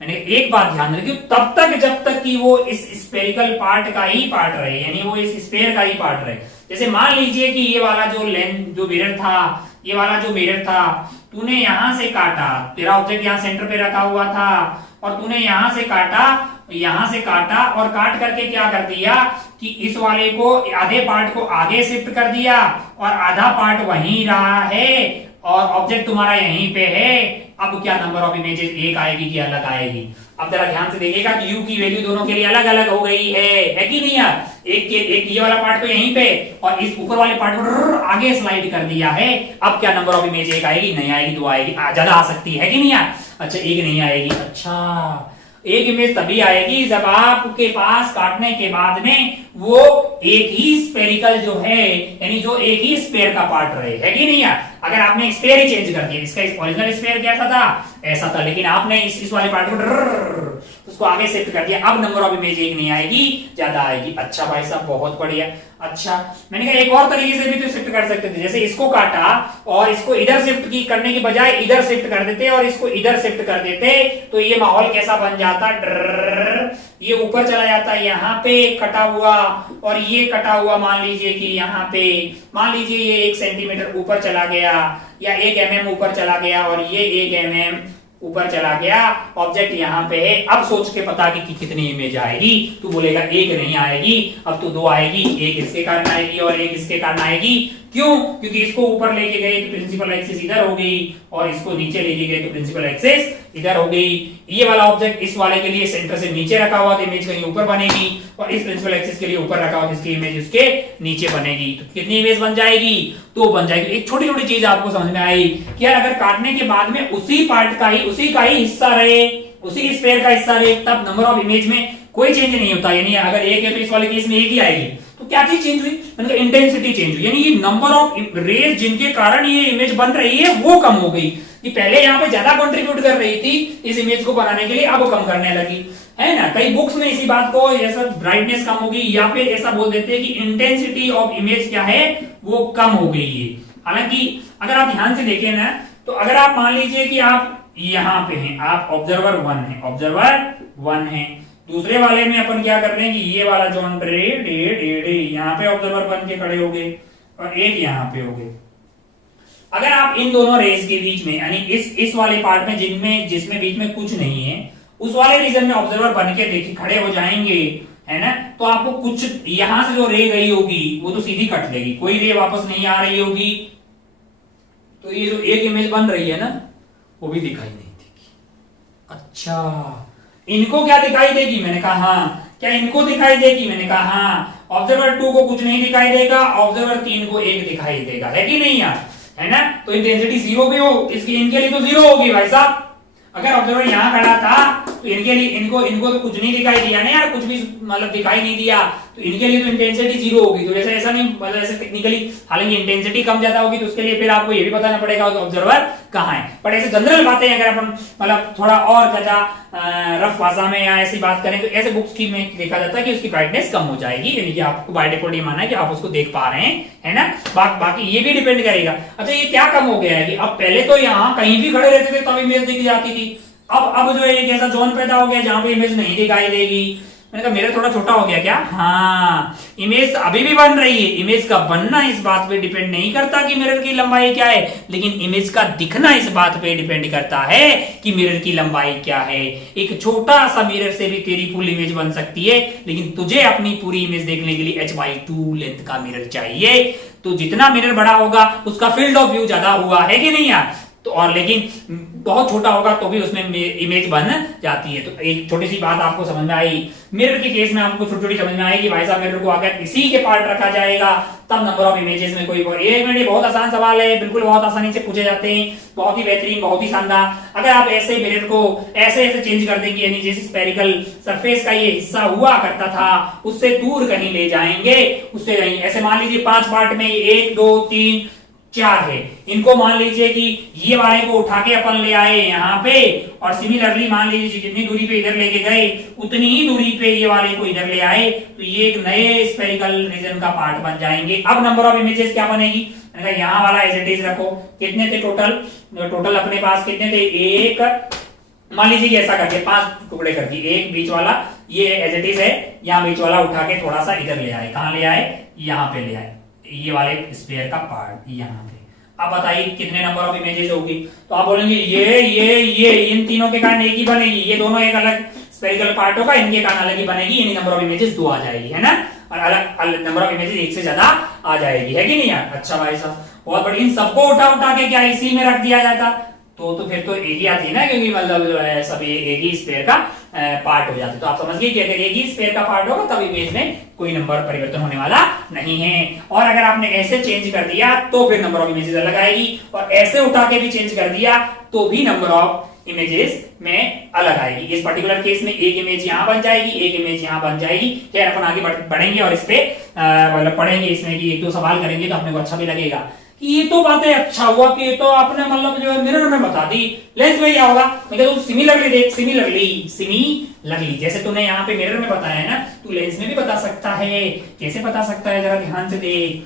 मैंने एक बात ध्यान रखी, तब तक जब तक कि वो इस स्पेरिकल पार्ट का ही पार्ट रहे, यानी वो इस स्पेयर का ही पार्ट रहे। जैसे मान लीजिए कि ये वाला जो लेंथ, जो मिरर था, ये वाला जो मिरर था, तूने यहां से काटा, तेरा ऑब्जेक्ट यहां सेंटर पे रखा हुआ था, और तूने यहां से काटा, और काट करके क्या कर दिया कि इस वाले को, आधे पार्ट को आगे शिफ्ट कर दिया, और आधा पार्ट वहीं रहा है, और ऑब्जेक्ट तुम्हारा यहीं पे है। अब क्या नंबर ऑफ इमेजेस एक आएगी कि अलग आएगी? अब जरा ध्यान से देखिएगा कि u की वैल्यू दोनों के लिए अलग अलग हो गई है कि नहीं यार? एक ये वाला पार्ट तो यहीं पे, और इस ऊपर वाले पार्ट को आगे स्लाइड कर दिया है। अब क्या नंबर ऑफ इमेज एक आएगी? नहीं आएगी, दो आएगी, ज्यादा आ सकती है कि नहीं यार? अच्छा, एक नहीं आएगी। अच्छा, एक इमेज तभी आएगी जब आपके पास काटने के बाद में वो एक ही स्पेरिकल जो है, यानी जो एक ही स्पेयर का पार्ट रहे, है कि नहीं यार? अगर आपने स्पेयर ही चेंज कर दिया, इसका ओरिजिनल स्पेयर कैसा था, ऐसा था, लेकिन आपने इस वाले पार्ट को उसको आगे शिफ्ट कर दिया, अब नंबर ऑफ इमेज एक नहीं आएगी, ज्यादा आएगी। अच्छा भाई साहब, बहुत बढ़िया। अच्छा, मैंने कहा एक और तरीके से भी तो शिफ्ट कर सकते थे, जैसे इसको काटा और इसको इधर शिफ्ट की करने की बजाय इधर शिफ्ट कर देते और इसको इधर शिफ्ट कर देते, तो ये माहौल कैसा बन जाता? ये ऊपर चला जाता है यहाँ पे कटा हुआ, और ये कटा हुआ मान लीजिए कि यहाँ पे, मान लीजिए ये 1 सेंटीमीटर ऊपर चला गया, या 1 mm ऊपर चला गया, और ये 1 mm ऊपर चला गया, ऑब्जेक्ट यहाँ पे है। अब सोच के पता कि कितनी इमेज आएगी? तू बोलेगा एक नहीं आएगी, अब तो दो आएगी, एक इसके कारण आएगी और एक इसके कारण आएगी। क्यों? क्योंकि इसको ऊपर लेके गए तो प्रिंसिपल एक्सिस इधर हो गई, और इसको नीचे लेके गए तो प्रिंसिपल एक्सिस इधर हो गई। ये वाला ऑब्जेक्ट इस वाले के लिए सेंटर से नीचे रखा हुआ तो इमेज कहीं ऊपर बनेगी, और इस प्रिंसिपल एक्सिस के लिए ऊपर रखा हुआ तो इसकी इमेज उसके नीचे बनेगी। तो कितनी इमेज बन जाएगी? तो बन जाएगी। एक छोटी छोटी चीज आपको समझ में आई कि यार अगर काटने के बाद में उसी पार्ट का ही, उसी का ही हिस्सा रहे, उसी स्पेयर का हिस्सा रहे, तब नंबर ऑफ इमेज में कोई चेंज नहीं होता। यानी अगर एक है तो इस वाले केस में एक ही आएगी। तो क्या चीज चेंज हुई? मतलब इंटेंसिटी चेंज हुई, यानी ये नंबर ऑफ रेज जिनके कारण ये इमेज बन रही है वो कम हो गई। ये पहले यहाँ पे ज्यादा कंट्रीब्यूट कर रही थी इस इमेज को बनाने के लिए, अब कम करने लगी, है ना? कई बुक्स में इसी बात को ऐसा ब्राइटनेस कम होगी, या फिर ऐसा बोल देते हैं कि इंटेंसिटी ऑफ इमेज क्या है, वो कम हो गई है। हालांकि अगर आप ध्यान से देखें ना, तो अगर आप मान लीजिए कि आप यहाँ पे हैं, आप ऑब्जर्वर 1 है, ऑब्जर्वर 1 है, दूसरे वाले में अपन क्या कर रहे हैं कि ये वाला जो यहाँ पे ऑब्जर्वर बन के खड़े हो गए, और एक यहाँ पे हो गए। अगर आप इन दोनों रेज के बीच में, यानी इस वाले पार्ट में जिसमें बीच में कुछ नहीं है, उस वाले रीजन में ऑब्जर्वर बन के देखिए खड़े हो जाएंगे, है ना? तो आपको कुछ यहां से जो रे गई होगी वो तो सीधी कट लेगी, कोई रे वापस नहीं आ रही होगी। तो ये जो एक इमेज बन रही है ना, वो भी दिखाई नहीं देगी। अच्छा, इनको क्या दिखाई देगी? मैंने कहा हाँ। क्या इनको दिखाई देगी? मैंने कहा हाँ। ऑब्जर्वर 2 को कुछ नहीं दिखाई देगा, ऑब्जर्वर 3 को एक दिखाई देगा, है कि नहीं यार? है ना? तो इंटेंसिटी 0 भी हो, इसकी इनके लिए तो 0 होगी भाई साहब। अगर ऑब्जर्वर यहाँ खड़ा था तो इनके लिए इनको तो कुछ नहीं दिखाई दिया ना यार, कुछ भी मतलब दिखाई नहीं दिया, तो इनके लिए तो इंटेंसिटी 0 होगी। तो जैसे ऐसा नहीं, मतलब ऐसे टेक्निकली हालांकि इंटेंसिटी कम ज्यादा होगी तो उसके लिए फिर आपको ये भी बताना पड़ेगा कि ऑब्जर्वर कहाँ है। बट ऐसे जनरल बातें अगर अपन मतलब थोड़ा और ज्यादा रफ भाषा में या ऐसी बात करें तो ऐसे बुक्स की में देखा जाता है कि उसकी ब्राइटनेस कम हो जाएगी, यानी कि आपको बाय डिफॉल्ट ये माना है कि आप उसको देख पा रहे हैं, है ना? बाकी ये भी डिपेंड करेगा। अच्छा, ये क्या कम हो गया है कि अब पहले तो यहाँ कहीं भी खड़े रहते थे तब इमेज दिख जाती थी, अब जो है एक ऐसा जोन पैदा हो गया जहां पे इमेज नहीं दिखाई देगी। मैंने कहा मिरर थोड़ा छोटा हो गया क्या? हाँ, इमेज अभी भी बन रही है। इमेज का बनना इस बात पे डिपेंड नहीं करता कि मिरर की लंबाई क्या है, लेकिन इमेज का दिखना इस बात पे डिपेंड करता है कि मिरर की लंबाई क्या है। एक छोटा सा मिरर से भी तेरी फुल इमेज बन सकती है, लेकिन तुझे अपनी पूरी इमेज देखने के लिए h/2 लेंथ का मिरर चाहिए। तो जितना मिरर बड़ा होगा उसका फील्ड ऑफ व्यू ज्यादा हुआ है कि नहीं यार? तो और लेकिन बहुत छोटा होगा तो भी उसमें इमेज बन जाती है। तो एक छोटी सी बात आपको समझ में आई। मिरर के केस में आपको छोटी छोटी समझ में आएगी। भाई साहब मिरर को अगर इसी के पार्ट रखा जाएगा तब नंबर ऑफ इमेजेस में कोई एक मिनट, बहुत आसान सवाल है, बिल्कुल बहुत आसानी से पूछे जाते हैं, बहुत ही बेहतरीन, बहुत ही शानदार। अगर आप ऐसे मिरर को ऐसे ऐसे चेंज कर देंगे, यानी जैसे स्फेरिकल सरफेस का ये हिस्सा हुआ करता था उससे दूर कहीं ले जाएंगे, उससे ऐसे मान लीजिए 5 पार्ट में 1 2 3 4 है, इनको मान लीजिए कि ये वाले को उठा के अपन ले आए यहाँ पे, और सिमिलरली मान लीजिए जितनी दूरी पे इधर लेके गए उतनी ही दूरी पे ये वाले को इधर ले आए, तो ये एक नए स्फेरिकल रीजन का पार्ट बन जाएंगे। अब नंबर ऑफ इमेजेस क्या बनेगी? यहाँ वाला एज इट इज रखो। कितने थे टोटल अपने पास कितने थे? एक, मान लीजिए ऐसा करके 5 टुकड़े कर दिए। एक बीच वाला ये एज इट इज है, यहाँ बीच वाला उठा के थोड़ा सा इधर ले आए। कहाँ ले आए? यहाँ पे ले आए, ये वाले स्फीयर का पार्ट यहाँ पे। अब बताइए कितने नंबर ऑफ इमेजेस होगी? तो आप बोलेंगे ये इन तीनों के कारण एक ही बनेगी, ये दोनों एक अलग स्फेरिकल पार्ट होगा, इनके कारण अलग ही बनेगी, यानी नंबर ऑफ इमेजेस 2 आ जाएगी, है ना? और अलग नंबर ऑफ इमेजेस एक से ज्यादा आ जाएगी, है कि नहीं यार? अच्छा भाई साहब बहुत बढ़िया। इन सबको उठा के क्या इसी में रख दिया जाता तो फिर तो एक ही आती है ना, क्योंकि मतलब जो है सब एक ही स्फीयर का पार्ट हो जाते। तो आप समझ गए कि अगर एक ही स्फीयर का पार्ट होगा तब इमेज में कोई नंबर परिवर्तन होने वाला नहीं है। और अगर आपने ऐसे चेंज कर दिया तो फिर नंबर ऑफ इमेजेस अलग आएगी, और ऐसे उठा के भी चेंज कर दिया तो भी नंबर ऑफ इमेजेस में अलग आएगी। इस पर्टिकुलर केस में एक इमेज यहाँ बन जाएगी, एक इमेज यहाँ बन जाएगी। खैर अपन आगे बढ़ेंगे और इस पे मतलब पढ़ेंगे इसमें कि 1-2 सवाल करेंगे तो अपने को अच्छा भी लगेगा कि ये तो बातें अच्छा हुआ कि ये तो आपने मतलब जो है मिरर में बता दी, लेंस में क्या होगा? मैं कहता हूं सिमिलरली देख, सिमिलरली जैसे तूने यहाँ पे मिरर में बताया है ना, तू लेंस में भी बता सकता है। कैसे बता सकता है? जरा ध्यान से देख।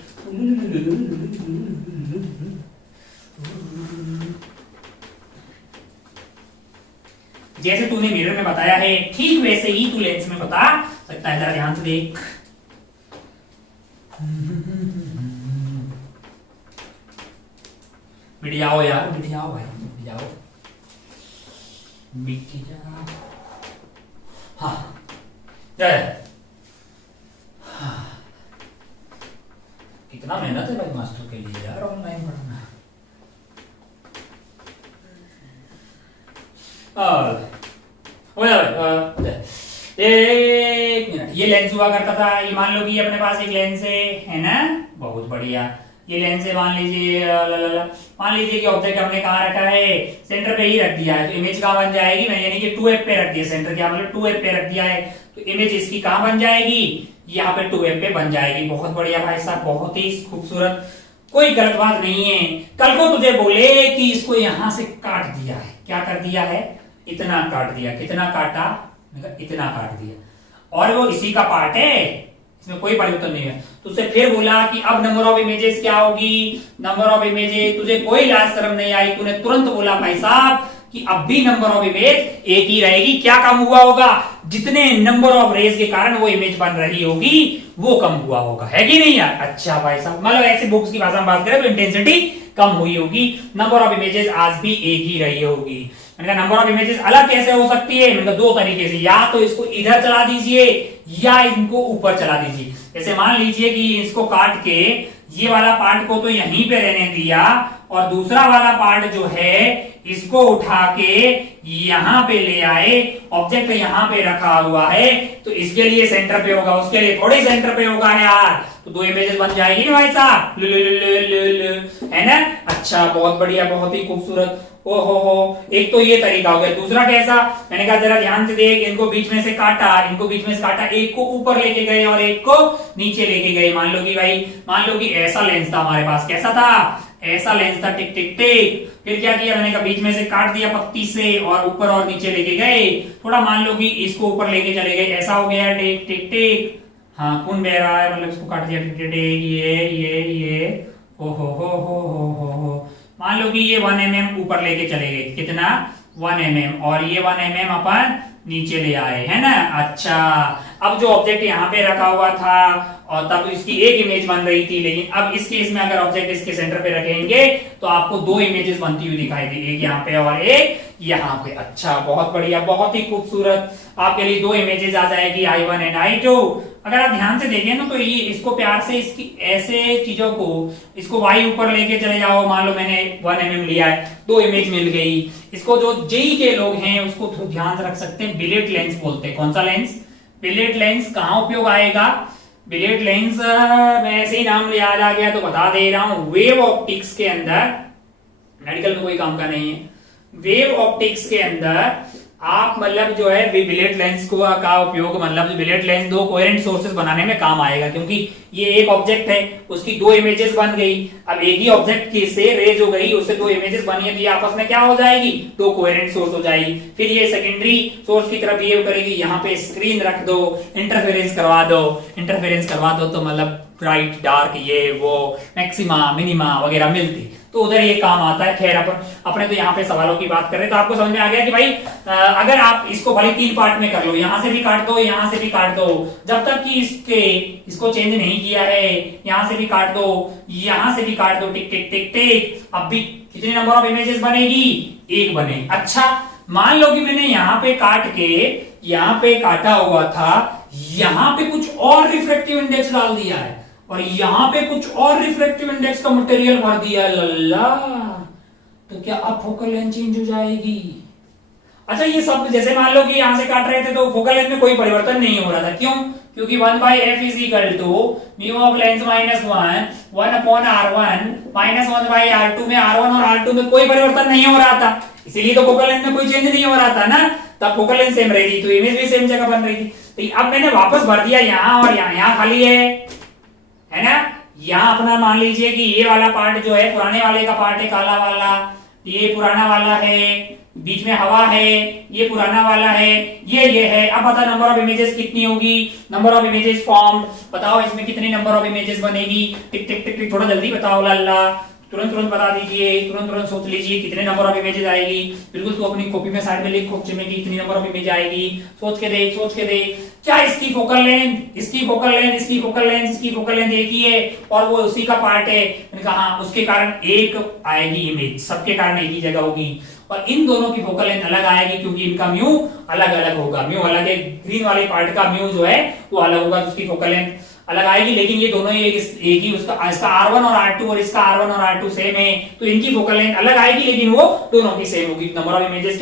जैसे तूने मिरर में बताया है ठीक वैसे ही तू लेंस में बता सकता है। जरा ध्यान से देख। मिट जाओ यार, मिट जाओ भाई, मिट जाओ, मिट जाओ। हाँ कितना मेहनत है भाई मास्टर के लिए यार ऑनलाइन पढ़ना। हो जाए एक मिनट। ये लेंस हुआ करता था, ये मान लो कि अपने पास एक लेंस है ना, बहुत बढ़िया। ये लेंस है, मान लीजिए कि ऑब्जेक्ट हमने कहाँ रखा है? सेंटर पे ही रख दिया है, तो इमेज कहाँ बन जाएगी? मैं यानी कि 2f पे रख दिया। सेंटर क्या मतलब 2f पे रख दिया है, तो इमेज इसकी कहाँ बन जाएगी? यहाँ पे 2f पे बन जाएगी। बहुत बढ़िया भाई साहब, बहुत ही खूबसूरत, कोई गलत बात नहीं है। कल को तुझे बोले कि इसको यहां से काट दिया है, क्या कर दिया है? इतना काट दिया। कितना काटा? इतना काट दिया, और वो इसी का पार्ट है, इसमें कोई परिवर्तन नहीं है। तो उससे फिर बोला कि अब नंबर ऑफ इमेजेस क्या होगी? नंबर ऑफ इमेजेस, तुझे कोई लाज शर्म नहीं आई, तूने तुरंत बोला भाई साहब कि अब भी नंबर ऑफ इमेज एक ही रहेगी। क्या कम हुआ होगा? जितने नंबर ऑफ रेज के कारण वो इमेज बन रही होगी वो कम हुआ होगा, है कि नहीं यार? अच्छा भाई साहब, मतलब ऐसे बुक्स की भाषा में बात करें तो इंटेंसिटी कम हुई होगी, नंबर ऑफ इमेजेस आज भी एक ही रही होगी। मैंने कहा नंबर ऑफ इमेजेस अलग कैसे हो सकती है? मैंने कहा 2 तरीके से, या तो इसको इधर चला दीजिए या इनको ऊपर चला दीजिए। जैसे मान लीजिए कि इसको काट के ये वाला पार्ट को तो यहीं पे रहने दिया, और दूसरा वाला पार्ट जो है इसको उठा के यहां पे ले आए, ऑब्जेक्ट यहां पे रखा हुआ है, तो इसके लिए सेंटर पे होगा, उसके लिए थोड़े सेंटर पे होगा यार, तो 2 इमेजेस बन जाएगी ना भाई साहब, है ना? अच्छा बहुत बढ़िया, बहुत ही खूबसूरत। ओहो, एक तो ये तरीका हो गया। दूसरा कैसा? मैंने कहा जरा ध्यान से देख, इनको बीच में से काटा, एक को ऊपर लेके गए और एक को नीचे लेके गए। मान लो कि ऐसा लेंस था हमारे पास, कैसा था? ऐसा लेंस था, टिक टिक टिक। फिर क्या किया? मैंने कहा बीच में से काट दिया पत्ती से, और ऊपर और नीचे लेके गए। थोड़ा मान लो कि इसको ऊपर लेके चले गए, ऐसा हो गया, टिक टिक टिक। हाँ, खून बह रहा है, मतलब इसको काट दिया, टिक टिक टिक, ये हो। मान लो कि ये 1 mm ऊपर लेके चले गए, कितना? 1 mm, और ये 1 mm अपन नीचे ले आए, है ना? अच्छा, अब जो ऑब्जेक्ट यहाँ पे रखा हुआ था और तब इसकी एक इमेज बन रही थी, लेकिन अब इस केस में अगर ऑब्जेक्ट इसके सेंटर पे रखेंगे तो आपको दो इमेजेस बनती हुई दिखाई देगी, एक यहाँ पे और एक यहाँ पे। अच्छा, बहुत बढ़िया, बहुत ही खूबसूरत। आपके लिए दो इमेजेस आ जाएगी I1 एंड I2। अगर आप ध्यान से देखें ना तो ये इसको प्यार से इसकी ऐसे चीजों को इसको y ऊपर लेके चले जाओ। मान लो मैंने 1 mm लिया है, दो इमेज मिल गई। इसको जो जेई के लोग हैं उसको तो ध्यान से रख सकते हैं, बिलेट लेंस बोलते हैं। कौन सा लेंस? Bill rate lens. कहां उपयोग आएगा बिलेट लेंस? मैं ऐसे ही नाम याद आ गया तो बता दे रहा हूं, वेव ऑप्टिक्स के अंदर। मेडिकल में कोई काम का नहीं है। वेव ऑप्टिक्स के अंदर आप मतलब जो है बिलेट लेंस को का उपयोग मतलब बिलेट लेंस दो कोहेरेंट सोर्सेस बनाने में काम आएगा, क्योंकि ये एक ऑब्जेक्ट है, उसकी दो इमेजेस बन गई। अब एक ही ऑब्जेक्ट की से रेज हो गई, उससे दो इमेजेस बनी है, तो ये आपस में क्या हो जाएगी? दो कोहेरेंट सोर्स हो जाएगी। फिर ये सेकेंडरी सोर्स की तरफ बिहेव करेगी। यहाँ पे स्क्रीन रख दो, इंटरफेरेंस करवा दो। इंटरफेरेंस करवा दो तो मतलब ब्राइट डार्क ये वो मैक्सिमा मिनिमा वगैरह मिलती, तो उधर ये काम आता है। खैर अपने तो यहाँ पे सवालों की बात कर रहे, तो आपको समझ में आ गया कि भाई अगर आप इसको भले 3 पार्ट में कर लो, यहां से भी काट दो, यहां से भी काट दो, जब तक कि इसको चेंज नहीं किया है, यहां से भी काट दो, यहां से भी काट दो, टिक टिक टिक टिक। अब भी कितने नंबर ऑफ इमेजेस बनेगी? एक बनेगी। अच्छा, मान लो कि मैंने यहाँ पे काट के यहाँ पे काटा हुआ था, यहाँ पे कुछ और रिफ्रैक्टिव इंडेक्स डाल दिया है और यहाँ पे कुछ और रिफ्रैक्टिव इंडेक्स का मटेरियल भर दिया है, लल्ला, तो क्या अब फोकल लेंथ चेंज हो जाएगी? अच्छा, ये सब जैसे मान लो कि यहां से काट रहे थे तो फोकल लेंथ में कोई परिवर्तन नहीं हो रहा था। क्यों? क्योंकि 1/f is equal to mu of length minus 1/r1 minus 1/r2 में r1 और r2 में कोई परिवर्तन नहीं हो रहा था, इसीलिए तो फोकल लेंथ में कोई चेंज नहीं हो रहा था ना। तब फोकल लेंथ सेम रहेगी तो इमेज भी सेम जगह बन रही थी। तो अब मैंने वापस भर दिया यहाँ और यहाँ खाली है ना। यहाँ अपना मान लीजिए कि ये वाला पार्ट जो है पुराने वाले का पार्ट है, काला वाला, ये पुराना वाला है, बीच में हवा है, ये पुराना वाला है, ये है। अब बता नंबर ऑफ इमेजेस कितनी होगी? नंबर ऑफ इमेजेस फॉर्म्ड, बताओ इसमें कितनी नंबर ऑफ इमेजेस बनेगी? टिक टिक टिक टिक, थोड़ा जल्दी बताओ लल्ला, तुरंत तुरंत बता दीजिए, तुरंत तुरंत सोच लीजिए कितने नंबर ऑफ इमेजेस आएगी। बिल्कुल तो अपनी कॉपी में साइड में लिख खोपचे में कि कितनी नंबर ऑफ इमेज आएगी। सोच के देख। क्या इसकी फोकल लेंथ, इसकी फोकल लेंथ, इसकी फोकल लेंथ, इसकी फोकल लेंथ एक ही है और वो उसी का पार्ट है। मैंने कहा हाँ, उसके कारण एक आएगी इमेज, सबके कारण एक ही जगह होगी। और इन दोनों की फोकल लेंथ अलग आएगी क्योंकि इनका म्यू अलग अलग होगा। म्यू अलग है, ग्रीन वाले पार्ट का म्यू जो है वो अलग होगा, उसकी फोकल लेंथ अलग आएगी। लेकिन ये दोनों एक ही उसका इसका R1 और R2 और इसका R1 और R2 सेम है, तो इनकी फोकल लेंथ अलग आएगी, लेकिन वो दोनों की सेम होगी। नंबर ऑफ इमेजेस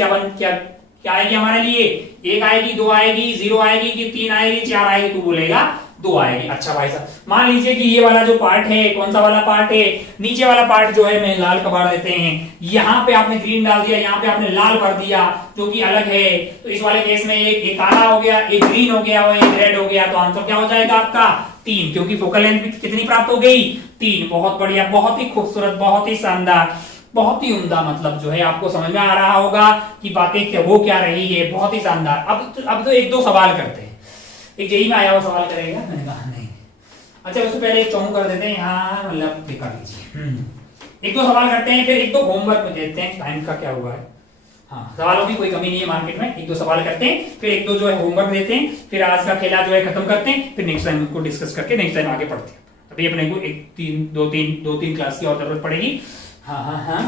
क्या आएगी हमारे लिए? एक आएगी, दो आएगी, 0 आएगी कि 3 आएगी, 4 आएगी? तू बोलेगा 2 आएगी। अच्छा भाई साहब, मान लीजिए कि ये वाला जो पार्ट है, कौन सा वाला पार्ट है? नीचे वाला पार्ट जो है मैं लाल कबाड़ देते हैं। यहाँ पे आपने ग्रीन डाल दिया, यहाँ पे आपने लाल भर दिया, जो कि अलग है। तो इस वाले केस में एक काला हो गया, एक ग्रीन हो गया और एक रेड हो गया। तो आंसर क्या हो जाएगा आपका? 3, क्योंकि फोकल लेंथ कितनी प्राप्त हो गई? 3। बहुत बढ़िया, बहुत ही खूबसूरत, बहुत ही शानदार, बहुत ही उम्दा। मतलब जो है आपको समझ में आ रहा होगा कि बातें क्या वो क्या रही है। बहुत ही शानदार। अब तो एक दो सवाल करते हैं। एक जेई में आया हुआ सवाल करेगा? मैंने कहा नहीं। अच्छा, उससे पहले एक चौंक कर देते हैं यहाँ, मतलब दिखा लीजिए। एक दो सवाल करते हैं, फिर एक दो होमवर्क में देते हैं। टाइम का क्या हुआ है? हाँ, सवालों की कोई कमी नहीं है मार्केट में। एक दो सवाल करते हैं, फिर एक दो जो है होमवर्क देते हैं, फिर आज का खेला जो है खत्म करते हैं, फिर नेक्स्ट टाइम उसको डिस्कस करके नेक्स्ट टाइम आगे बढ़ते हैं। अभी अपने को दो तीन क्लास की और जरूरत पड़ेगी। हाँ।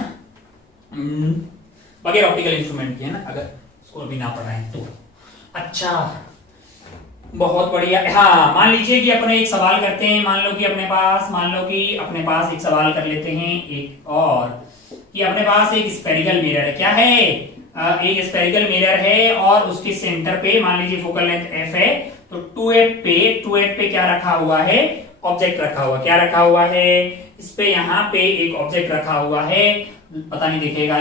बगैर ऑप्टिकल इंस्ट्रूमेंट की है ना, अगर उसको अभी ना पढ़ाएं तो। अच्छा, बहुत बढ़िया। हाँ, मान लीजिए कि अपने एक सवाल करते हैं। मान लो कि अपने पास एक सवाल कर लेते हैं एक और, कि अपने पास एक स्फेरिकल मिरर है। क्या है? एक स्फेरिकल मिरर है और उसके सेंटर पे मान लीजिए फोकल लेंथ f है। तो 2f पे क्या रखा हुआ है? ऑब्जेक्ट रखा हुआ। क्या रखा हुआ है? इस पे यहाँ पे एक ऑब्जेक्ट रखा हुआ है, पता नहीं दिखेगा।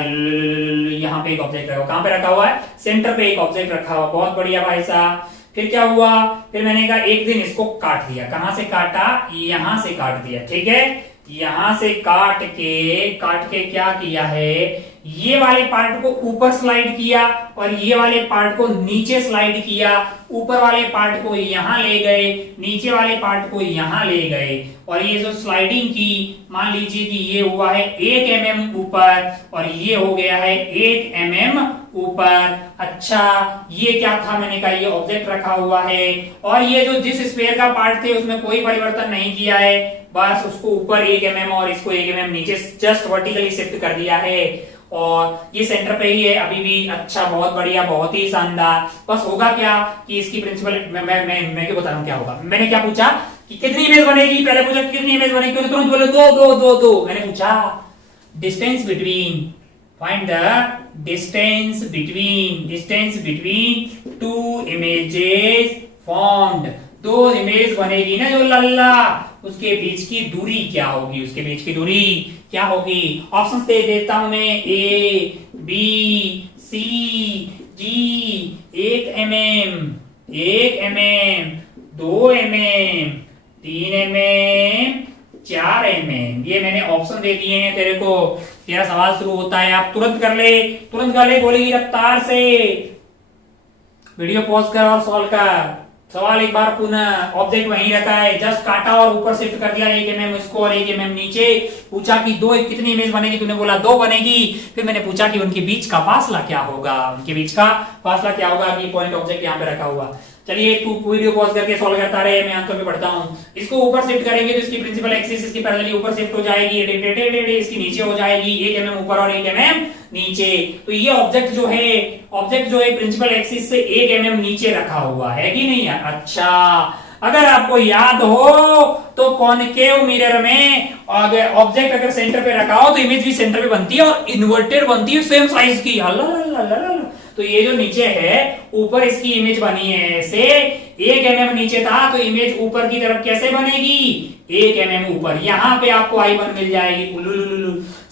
यहाँ पे एक ऑब्जेक्ट रखा हुआ। कहाँ पे रखा हुआ है? सेंटर पे एक ऑब्जेक्ट रखा हुआ। बहुत बढ़िया भाई साहब। फिर क्या हुआ? फिर मैंने कहा एक दिन इसको काट दिया। कहां से काटा? यहां से काट दिया। ठीक है, यहां से काट के क्या किया है? ये वाले पार्ट को ऊपर स्लाइड किया और ये वाले पार्ट को नीचे स्लाइड किया। ऊपर वाले पार्ट को यहां ले गए, नीचे वाले पार्ट को यहां ले गए। और ये जो स्लाइडिंग की, मान लीजिए कि ये हुआ है 1 mm ऊपर और ये हो गया है 1 mm ऊपर। अच्छा ये क्या था, मैंने कहा ये ऑब्जेक्ट रखा हुआ है और ये जो जिस स्फीयर का पार्ट थे उसमें कोई परिवर्तन नहीं किया है, बस उसको ऊपर 1 mm और इसको 1 mm नीचे जस्ट वर्टिकली शिफ्ट कर दिया है और ये सेंटर पे ही है अभी भी। अच्छा बहुत बढ़िया, बहुत ही शानदार। बस होगा क्या कि इसकी प्रिंसिपल मैं क्यों बता रहा हूँ क्या होगा। मैंने क्या पूछा कि कितनी इमेज बनेगी, पहले पूछा कितनी इमेज बनेगी, तो तुरंत बोले दो दो दो दो। मैंने पूछा distance between, find the distance between two images formed. दो इमेज बनेगी ना जो लल्ला, उसके बीच की दूरी क्या होगी, उसके बीच की दूरी क्या होगी। ऑप्शन दे देता हूं मैं, ए बी सी जी। 1 mm, 1 mm, 2 mm, 3 mm, 4 mm। ये मैंने ऑप्शन दे दिए हैं तेरे को। तेरा सवाल शुरू होता है, आप तुरंत कर ले, बोलेगी रफ्तार से। वीडियो पॉज कर और सॉल्व कर। सवाल एक बार पुनः, ऑब्जेक्ट वहीं रखा है, जस्ट काटा और ऊपर शिफ्ट कर दिया 1 mm इसको और 1 mm नीचे। पूछा कि दो कितनी इमेज बनेगी, तूने बोला 2 बनेगी। फिर मैंने पूछा कि उनके बीच का फासला क्या होगा, कि पॉइंट ऑब्जेक्ट यहाँ पे रखा हुआ। चलिए तू वीडियो पॉज करके सॉल्व करता रहे, मैं आंसर पे पढ़ता हूँ। इसको ऊपर शिफ्ट करेंगे तो इसकी प्रिंसिपल एक्सिस इसकी पैरेलली ऊपर शिफ्ट हो जाएगी, इसकी नीचे हो जाएगी, 1 mm ऊपर और 1 mm नीचे। तो ये ऑब्जेक्ट जो है प्रिंसिपल एक्सिस से 1 mm नीचे रखा हुआ है कि नहीं है। अच्छा अगर आपको याद हो तो कॉनकेव मिरर में ऑब्जेक्ट अगर सेंटर पे रखा हो तो इमेज भी सेंटर पे बनती है और इन्वर्टेड बनती है सेम साइज की। अल्लाह, तो ये जो नीचे है ऊपर इसकी इमेज बनी है ऐसे, 1 mm नीचे था तो इमेज ऊपर की तरफ कैसे बनेगी, 1 mm ऊपर। यहां पे आपको I1 मिल जाएगी।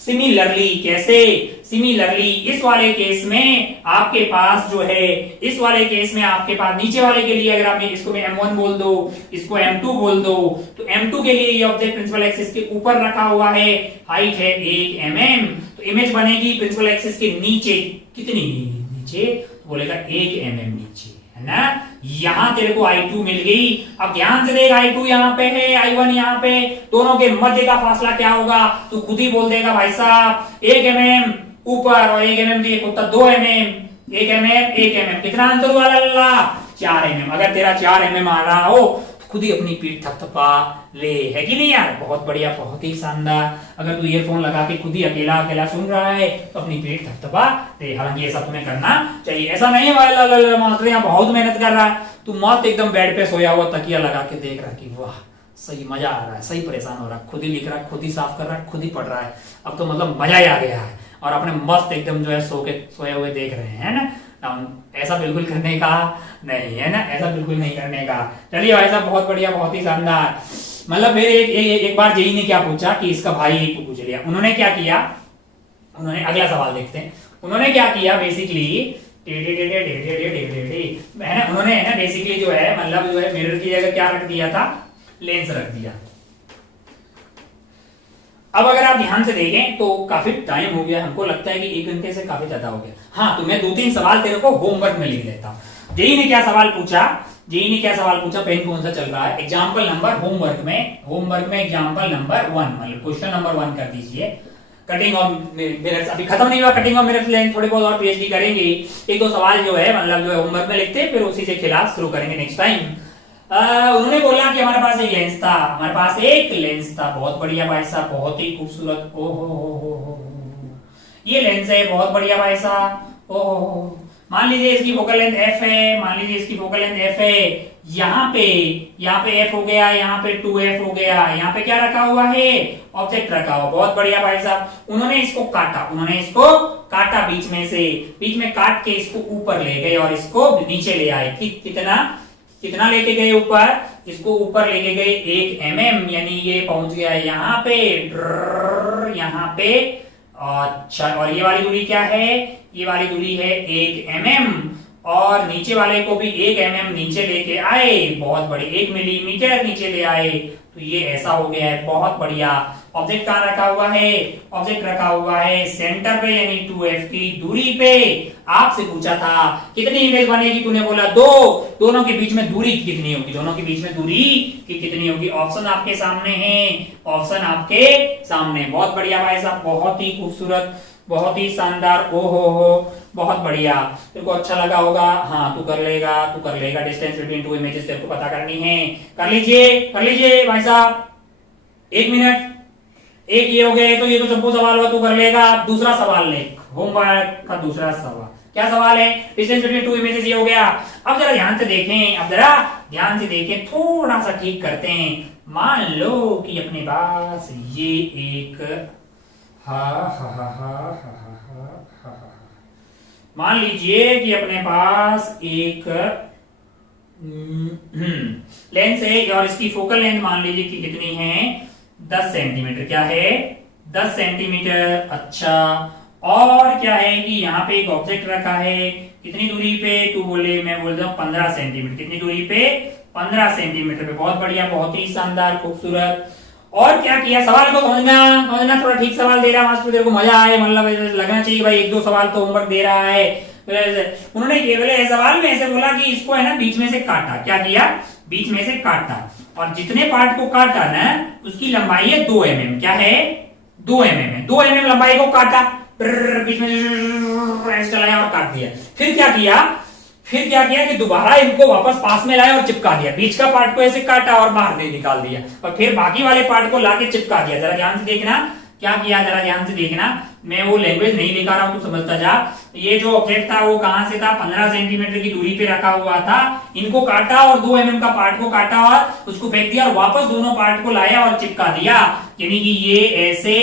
सिमिलरली कैसे, इस वाले केस में आपके पास जो है, नीचे वाले के लिए अगर आप इसको M1 बोल दो, इसको M2 बोल दो, तो M2 के लिए ये ऑब्जेक्ट प्रिंसिपल एक्सिस के ऊपर रखा हुआ है, हाइट है 1 mm, तो इमेज बनेगी प्रिंसिपल एक्सिस के नीचे। कितनी नीचे, तो बोलेगा 1 mm नीचे, है ना। यहां तेरे को I2 मिल गई। अब ध्यान से देख, I2 यहाँ पे है, I1 यहाँ पे, दोनों के मध्य का फासला क्या होगा, तू खुद ही बोल देगा भाई साहब। 1 mm ऊपर और 1 mm नीचे, होता 2 mm, 1 mm, कितना अंतर हुआ लल्ला, 4 mm। अगर तेरा 4 mm आ रहा हो खुद ही अपनी पीठ थपथपा ले, है कि नहीं यार। बहुत बढ़िया, बहुत ही शानदार। अगर तू ईयरफोन लगा के खुद ही अकेला सुन रहा है तो अपनी पीठ थपथपा ले। हालांकि ऐसा तुम्हें करना चाहिए, ऐसा नहीं है मास्टर यहाँ बहुत मेहनत कर रहा है, तू मस्त एकदम बेड पे सोया हुआ तकिया लगा के देख रहा कि वाह सही मजा आ रहा है, सही परेशान हो रहा है, खुद ही लिख रहा है, खुद ही साफ कर रहा है, खुद ही पढ़ रहा है। अब तो मतलब मजा ही आ गया है और अपने मस्त एकदम जो है सोए हुए देख रहे हैं ना। ऐसा बिल्कुल करने का नहीं है ना, ऐसा बिल्कुल नहीं करने का। चलिए भाई साहब बहुत बढ़िया, बहुत ही शानदार। मतलब फिर एक बार जेई ने क्या पूछा कि इसका भाई पूछ लिया। उन्होंने क्या किया, अगला सवाल देखते हैं। उन्होंने क्या किया बेसिकली, उन्होंने है ना बेसिकली जो है मतलब जो है मिरर की जगह क्या रख दिया था, लेंस रख दिया। अब अगर आप ध्यान से देखें तो काफी टाइम हो गया, हमको लगता है कि 1 घंटे से काफी ज्यादा हो गया। हाँ तो मैं 2-3 सवाल तेरे को होमवर्क में लिख देता हूं। जेई ने क्या सवाल पूछा, पेन कौन सा चल रहा है, एग्जाम्पल नंबर होमवर्क में एग्जाम्पल नंबर 1 मतलब क्वेश्चन नंबर 1 कर दीजिए। कटिंग ऑफ मिरर्स अभी खत्म नहीं हुआ, कटिंग ऑफ मिरर्स लेंथ थोड़ी बहुत और पीएचडी करेंगे। 1-2 सवाल जो है मतलब जो है होमवर्क में लिखते हैं, फिर उसी से क्लास शुरू करेंगे नेक्स्ट टाइम। उन्होंने बोला कि हमारे पास एक लेंस था, बहुत बढ़िया भाई साहब, बहुत ही खूबसूरत। ओहो ये लेंस है, बहुत बढ़िया भाई साहब। ओहो मान लीजिए इसकी फोकल लेंथ f है, यहाँ पे f हो गया, यहाँ पे 2f हो गया, यहाँ पे क्या रखा हुआ है, ऑब्जेक्ट रखा हुआ, बहुत बढ़िया भाई साहब। उन्होंने इसको काटा बीच में काट के इसको ऊपर ले गए और इसको नीचे ले आए। कितना लेके गए ऊपर, इसको ऊपर लेके गए 1 mm, यानी ये पहुंच गया यहाँ पे। अच्छा और ये वाली दूरी क्या है, ये वाली दूरी है 1 mm और नीचे वाले को भी 1 mm नीचे लेके आए, बहुत बड़े 1 मिलीमीटर नीचे ले आए। तो ये ऐसा हो गया है, बहुत बढ़िया। ऑब्जेक्ट कहाँ रखा हुआ है, ऑब्जेक्ट रखा हुआ है सेंटर पे यानी 2f की दूरी पे। आपसे पूछा था कितनी इमेज बनेगी, तूने बोला 2। दोनों के बीच में दूरी कितनी होगी, कितनी होगी। ऑप्शन आपके सामने है, बहुत बढ़िया भाई साहब, बहुत ही खूबसूरत, बहुत ही शानदार, ओ हो, बहुत बढ़िया। तेरे को अच्छा लगा होगा, हाँ तू कर लेगा, तू कर लेगा। डिस्टेंस बिटवीन टू इमेजेस तेरे को पता करनी है, कर लीजिए भाई साहब। 1 मिनट, एक ये हो गए, तो ये तो चंपू सवाल हुआ, तू कर लेगा। दूसरा सवाल ले, होमवर्क का दूसरा सवाल। क्या सवाल है? डिस्टेंस बिटवीन टू इमेजेस ये हो गया। अब जरा ध्यान से देखें, अब जरा ध्यान से देखें, थोड़ा सा ठीक करते हैं। मान लो कि अपने पास ये एक मान लीजिए कि अपने पास एक लेंस है और इसकी फोकल लेंथ मान लीजिए कि कितनी है, 10 सेंटीमीटर। क्या है? 10 सेंटीमीटर। अच्छा, और क्या है कि यहाँ पे एक ऑब्जेक्ट रखा है, कितनी दूरी पे? तू बोले, मैं बोलता हूँ 15 सेंटीमीटर। कितनी दूरी पे? 15 सेंटीमीटर पे। बहुत बढ़िया, बहुत ही शानदार, खूबसूरत। और क्या किया? सवाल को समझना, थोड़ा ठीक सवाल दे रहा है, तेरे को मजा आए, मतलब लगना चाहिए भाई 1-2 सवाल तो होमवर्क दे रहा है। उन्होंने केवल सवाल में ऐसे बोला कि इसको है ना बीच में से काटा। क्या किया? बीच में से काटा, और जितने पार्ट को काटा ना उसकी लंबाई है 2 mm। क्या है? 2 mm है। 2 mm लंबाई को काटा, बीच में चलाया और काट दिया। फिर क्या किया कि दोबारा इनको वापस पास में लाया और चिपका दिया। बीच का पार्ट को ऐसे काटा और बाहर दे निकाल दिया, और फिर बाकी वाले पार्ट को लाके चिपका दिया। जरा ध्यान से देखना क्या किया, जरा ध्यान से देखना। मैं वो लैंग्वेज नहीं दिखा रहा हूं, तो समझता जा। ये जो ऑब्जेक्ट था वो कहां से था? 15 सेंटीमीटर की दूरी पे रखा हुआ था। इनको काटा और 2 mm का पार्ट को काटा और उसको फेंक दिया, और वापस दोनों पार्ट को लाया और चिपका दिया। यानी कि ये ऐसे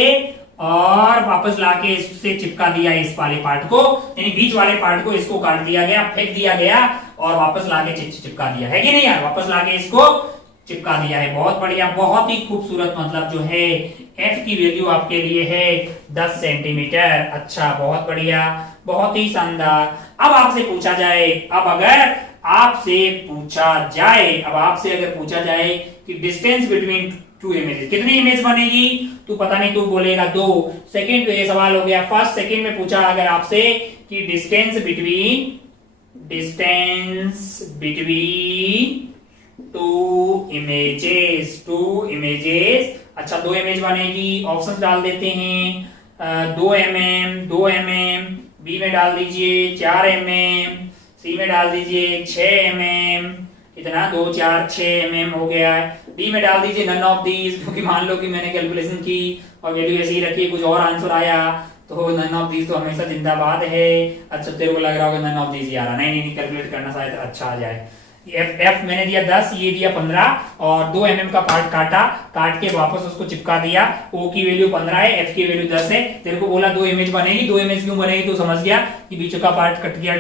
और वापस लाके इससे चिपका दिया इस वाले पार्ट को, यानी बीच वाले पार्ट को इसको काट दिया गया, फेंक दिया गया और वापस लाके चिपका दिया है कि नहीं यार? वापस लाके इसको चिपका दिया है। बहुत बढ़िया, बहुत ही खूबसूरत। मतलब जो है एफ की वैल्यू आपके लिए है 10 सेंटीमीटर। अच्छा, बहुत बढ़िया, बहुत ही शानदार। अब आपसे पूछा जाए, अब आपसे अगर पूछा जाए कि डिस्टेंस बिटवीन 2 इमेजेस, कितनी इमेज बनेगी? तू पता नहीं, तू बोलेगा 2। सेकंड पे ये सवाल हो गया। फर्स्ट सेकंड में पूछा अगर आपसे कि डिस्टेंस बिटवीन 2 इमेजेस। अच्छा, 2 इमेज बनेगी। ऑप्शन डाल देते हैं। 2 mm, बी में डाल दीजिए 4 mm, सी में डाल दीजिए 6 mm। कितना? 2 4 6 mm हो गया है। डी में डाल दीजिए नन ऑफ दीज, क्योंकि मान लो कि मैंने कैलकुलेशन की और वैल्यू ऐसी ही रखी, कुछ और आंसर आया, तो नन ऑफ दीज तो हमेशा जिंदाबाद है। अच्छा, तेरे को लग रहा होगा नन ऑफ दीज ही आ रहा। नहीं, कैलकुलेट करना शायद अच्छा आ जाए। एफ मैंने दिया 10, ये दिया 15, और 2 mm का पार्ट काट के वापस उसको चिपका दिया। ओ की वैल्यू 15 है, एफ की वैल्यू 10 है। तेरे को बोला 2 इमेज बनेगी। 2 इमेज क्यों बनेगी? तो समझ गया कि बीच का पार्ट कट गया,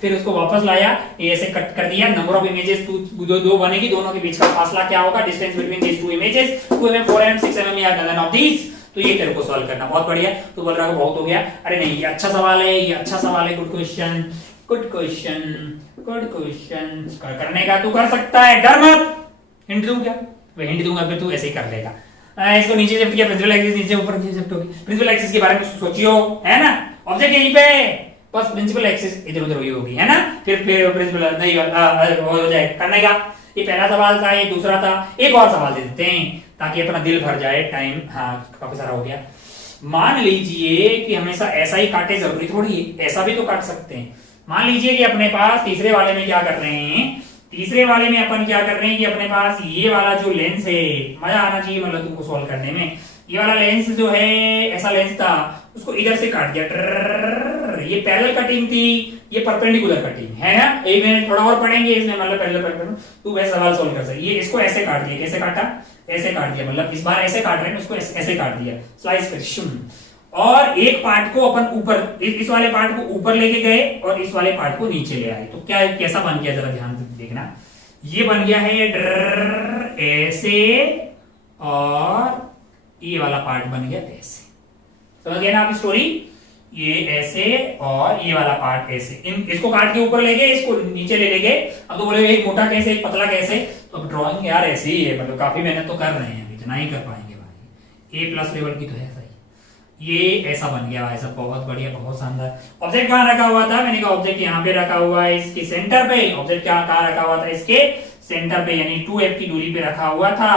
फिर उसको वापस लाया, ऐसे कट कर दिया। नंबर ऑफ इमेजेस दो बनेगी, दोनों के बीच का फासला क्या होगा? Distance between these 2 images, 2 mm, 4 mm, 6 mm या नन ऑफ दीस। तो ये तेरे को सॉल्व करना। बहुत बढ़िया। तो बोल रहा है बहुत हो गया। अरे नहीं, ये अच्छा सवाल है, ये अच्छा सवाल है। गुड क्वेश्चन करने का तू कर सकता है, डर मत। हिंट दूं क्या? मैं हिंट दूंगा फिर तू ऐसे ही कर लेगा। इसको नीचे शिफ्ट किया, प्रिंसिपल एक्सिस नीचे ऊपर शिफ्ट होगी। प्रिंसिपल एक्सिस के बारे में सोचियो, है ना? ऑब्जेक्ट यहीं पे, बस प्रिंसिपल एक्सिस इधर उधर हुई होगी, है ना? फिर प्रिंसिपल नहीं हो जाए करने का। ये पहला सवाल था, ये दूसरा था। एक और सवाल दे देते हैं ताकि अपना दिल भर जाए। टाइम काफी सारा हो गया। मान लीजिए कि हमेशा ऐसा ही काटे, जरूरी थोड़ी है, ऐसा भी तो काट सकते हैं। मान लीजिए कि अपने पास तीसरे वाले में क्या कर रहे हैं, कि अपने पास ये वाला जो लेंस है, मजा आना चाहिए मतलब तुमको सॉल्व करने में। ये वाला लेंस जो है, ऐसा लेंस था, उसको इधर से काट दिया। ये पैरेलल कटिंग थी, ये परपेंडिकुलर कटिंग है ना। एक मिनट थोड़ा और पढ़ेंगे इसमें, मतलब पैरेलल तू वह सवाल सॉल्व कर सकते। ये इसको ऐसे काट दिया। कैसे काटा? ऐसे काट दिया, मतलब इस बार ऐसे काट रहे हैं, उसको ऐसे काट दिया, स्लाइस कर। और एक पार्ट को अपन ऊपर, इस वाले पार्ट को ऊपर लेके गए और इस वाले पार्ट को नीचे ले आए। तो क्या कैसा बन गया? जरा ध्यान से देखना। ये बन गया है ऐसे, और ये वाला पार्ट बन गया ऐसे। समझ गए ना आप स्टोरी? ये ऐसे और ये वाला पार्ट ऐसे। इसको काट के ऊपर ले गए, इसको नीचे ले गए। अब तो बोले एक मोटा कैसे, एक पतला कैसे? तो ड्राइंग यार ऐसे ही है, मतलब काफी मेहनत तो कर रहे हैं, इतना ही कर पाएंगे भाई। A+ लेवल की तो है। ये ऐसा बन गया भाई साहब, बहुत बढ़िया, बहुत शानदार। ऑब्जेक्ट कहाँ रखा हुआ था? मैंने कहा ऑब्जेक्ट यहाँ पे रखा हुआ है, इसके सेंटर पे। ऑब्जेक्ट कहाँ रखा हुआ था? इसके सेंटर पे, यानी 2F की दूरी पे रखा हुआ था।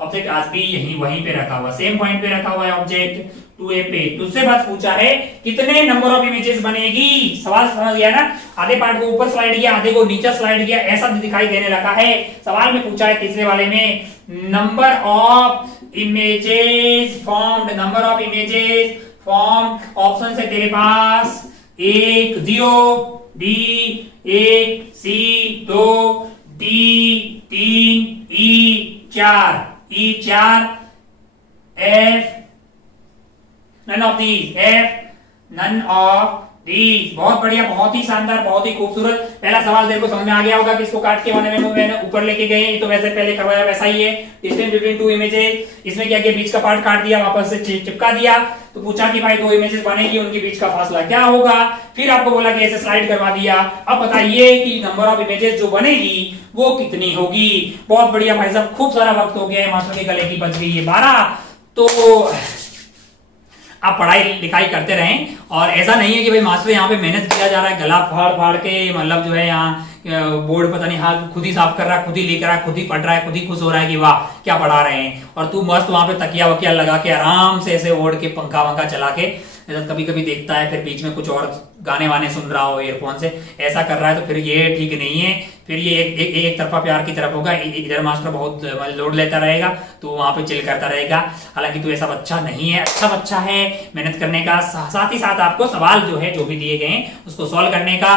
ऑब्जेक्ट आज भी वहीं पे रखा हुआ, सेम पॉइंट पे रखा हुआ है ऑब्जेक्ट। 2a पे। दूसरे बात पूछा है कितने नंबर ऑफ इमेजेस बनेगी। सवाल समझ गया ना, आधे पार्ट को ऊपर स्लाइड किया, आधे को नीचे स्लाइड किया, ऐसा दिखाई देने लगा है। सवाल में पूछा है तीसरे वाले में number of images formed, number of images formed. Option है तेरे पास 1 0, B 1, C 2, D 3, E 4, E 4, F none of these, F none of these। बहुत बढ़िया, बहुत ही शानदार, बहुत ही खूबसूरत। पहला सवाल तेरे को समझ में आ गया होगा कि इसको काट के मैंने ऊपर लेके गए, ये तो वैसे पहले करवाया वैसा ही है। डिस्टेंस बिटवीन टू इमेजेस, इसमें क्या किया, बीच का पार्ट काट दिया, वापस से चिपका दिया। तो पूछा कि भाई दो इमेजेस बनेगी, उनके बीच का फासला क्या होगा। फिर आपको बोला कि ऐसे स्लाइड करवा दिया। अब बताइए कि नंबर ऑफ इमेजेस जो बनेगी वो कितनी होगी। बहुत बढ़िया भाई साहब, खूब सारा वक्त हो गया है, मास्टर के गले की बच गई है 12। तो आप पढ़ाई लिखाई करते रहें, और ऐसा नहीं है कि भाई मास्टर यहाँ पे मेहनत किया जा रहा है गला फाड़ फाड़ के, मतलब जो है यहाँ बोर्ड पता नहीं हाथ खुद ही साफ कर रहा है, खुद ही लिख रहा है, खुद ही पढ़ रहा है, खुद ही खुश हो रहा है कि वाह क्या पढ़ा रहे हैं, और तू मस्त वहां पे तकिया वकिया लगा के आराम से ऐसे ओढ़ के पंखा वंखा चला के कभी कभी देखता है, फिर बीच में कुछ और गाने वाने सुन रहा हो ईयरफोन से, ऐसा कर रहा है तो फिर ये ठीक नहीं है। फिर ये एक तरफा प्यार की तरफ होगा, इधर मास्टर बहुत लोड लेता रहेगा तो वहां पे चिल करता रहेगा। हालांकि तू ऐसा बच्चा नहीं है, अच्छा बच्चा है, मेहनत करने का, साथ ही साथ आपको सवाल जो है जो भी दिए गए हैं उसको सॉल्व करने का,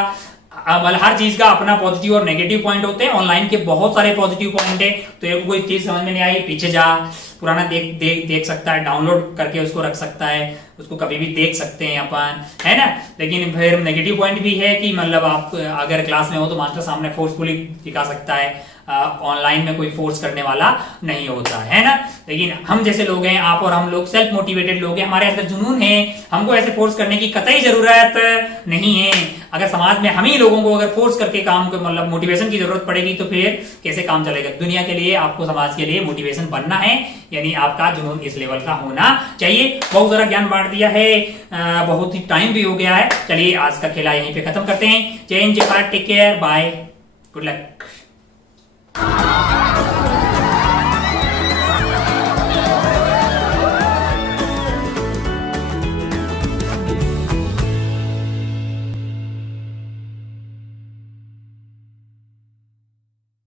हर चीज का अपना पॉजिटिव और नेगेटिव पॉइंट होते हैं। ऑनलाइन के बहुत सारे पॉजिटिव पॉइंट है, तो एक कोई चीज समझ में नहीं आई पीछे जा, पुराना देख सकता है, डाउनलोड करके उसको रख सकता है, उसको कभी भी देख सकते हैं अपन, है ना। लेकिन फिर नेगेटिव पॉइंट भी है कि मतलब आप अगर क्लास में हो तो मास्टर सामने फोर्सफुली दिखा सकता है, ऑनलाइन में कोई फोर्स करने वाला नहीं होता है ना। लेकिन हम जैसे लोग हैं, आप और हम लोग सेल्फ मोटिवेटेड लोग हैं, हमारे अंदर जुनून है, हमको ऐसे फोर्स करने की कतई जरूरत नहीं है। अगर समाज में हम ही लोगों को अगर फोर्स करके काम को मतलब मोटिवेशन की जरूरत पड़ेगी तो फिर कैसे काम चलेगा। दुनिया के लिए, आपको समाज के लिए मोटिवेशन बनना है, यानी आपका जुनून इस लेवल का होना चाहिए। बहुत सारा ज्ञान बांट दिया है, बहुत ही टाइम भी हो गया है। चलिए आज का खेला यहीं पे खत्म करते हैं। जय हिंद, जय Bharat, take care, bye, good luck.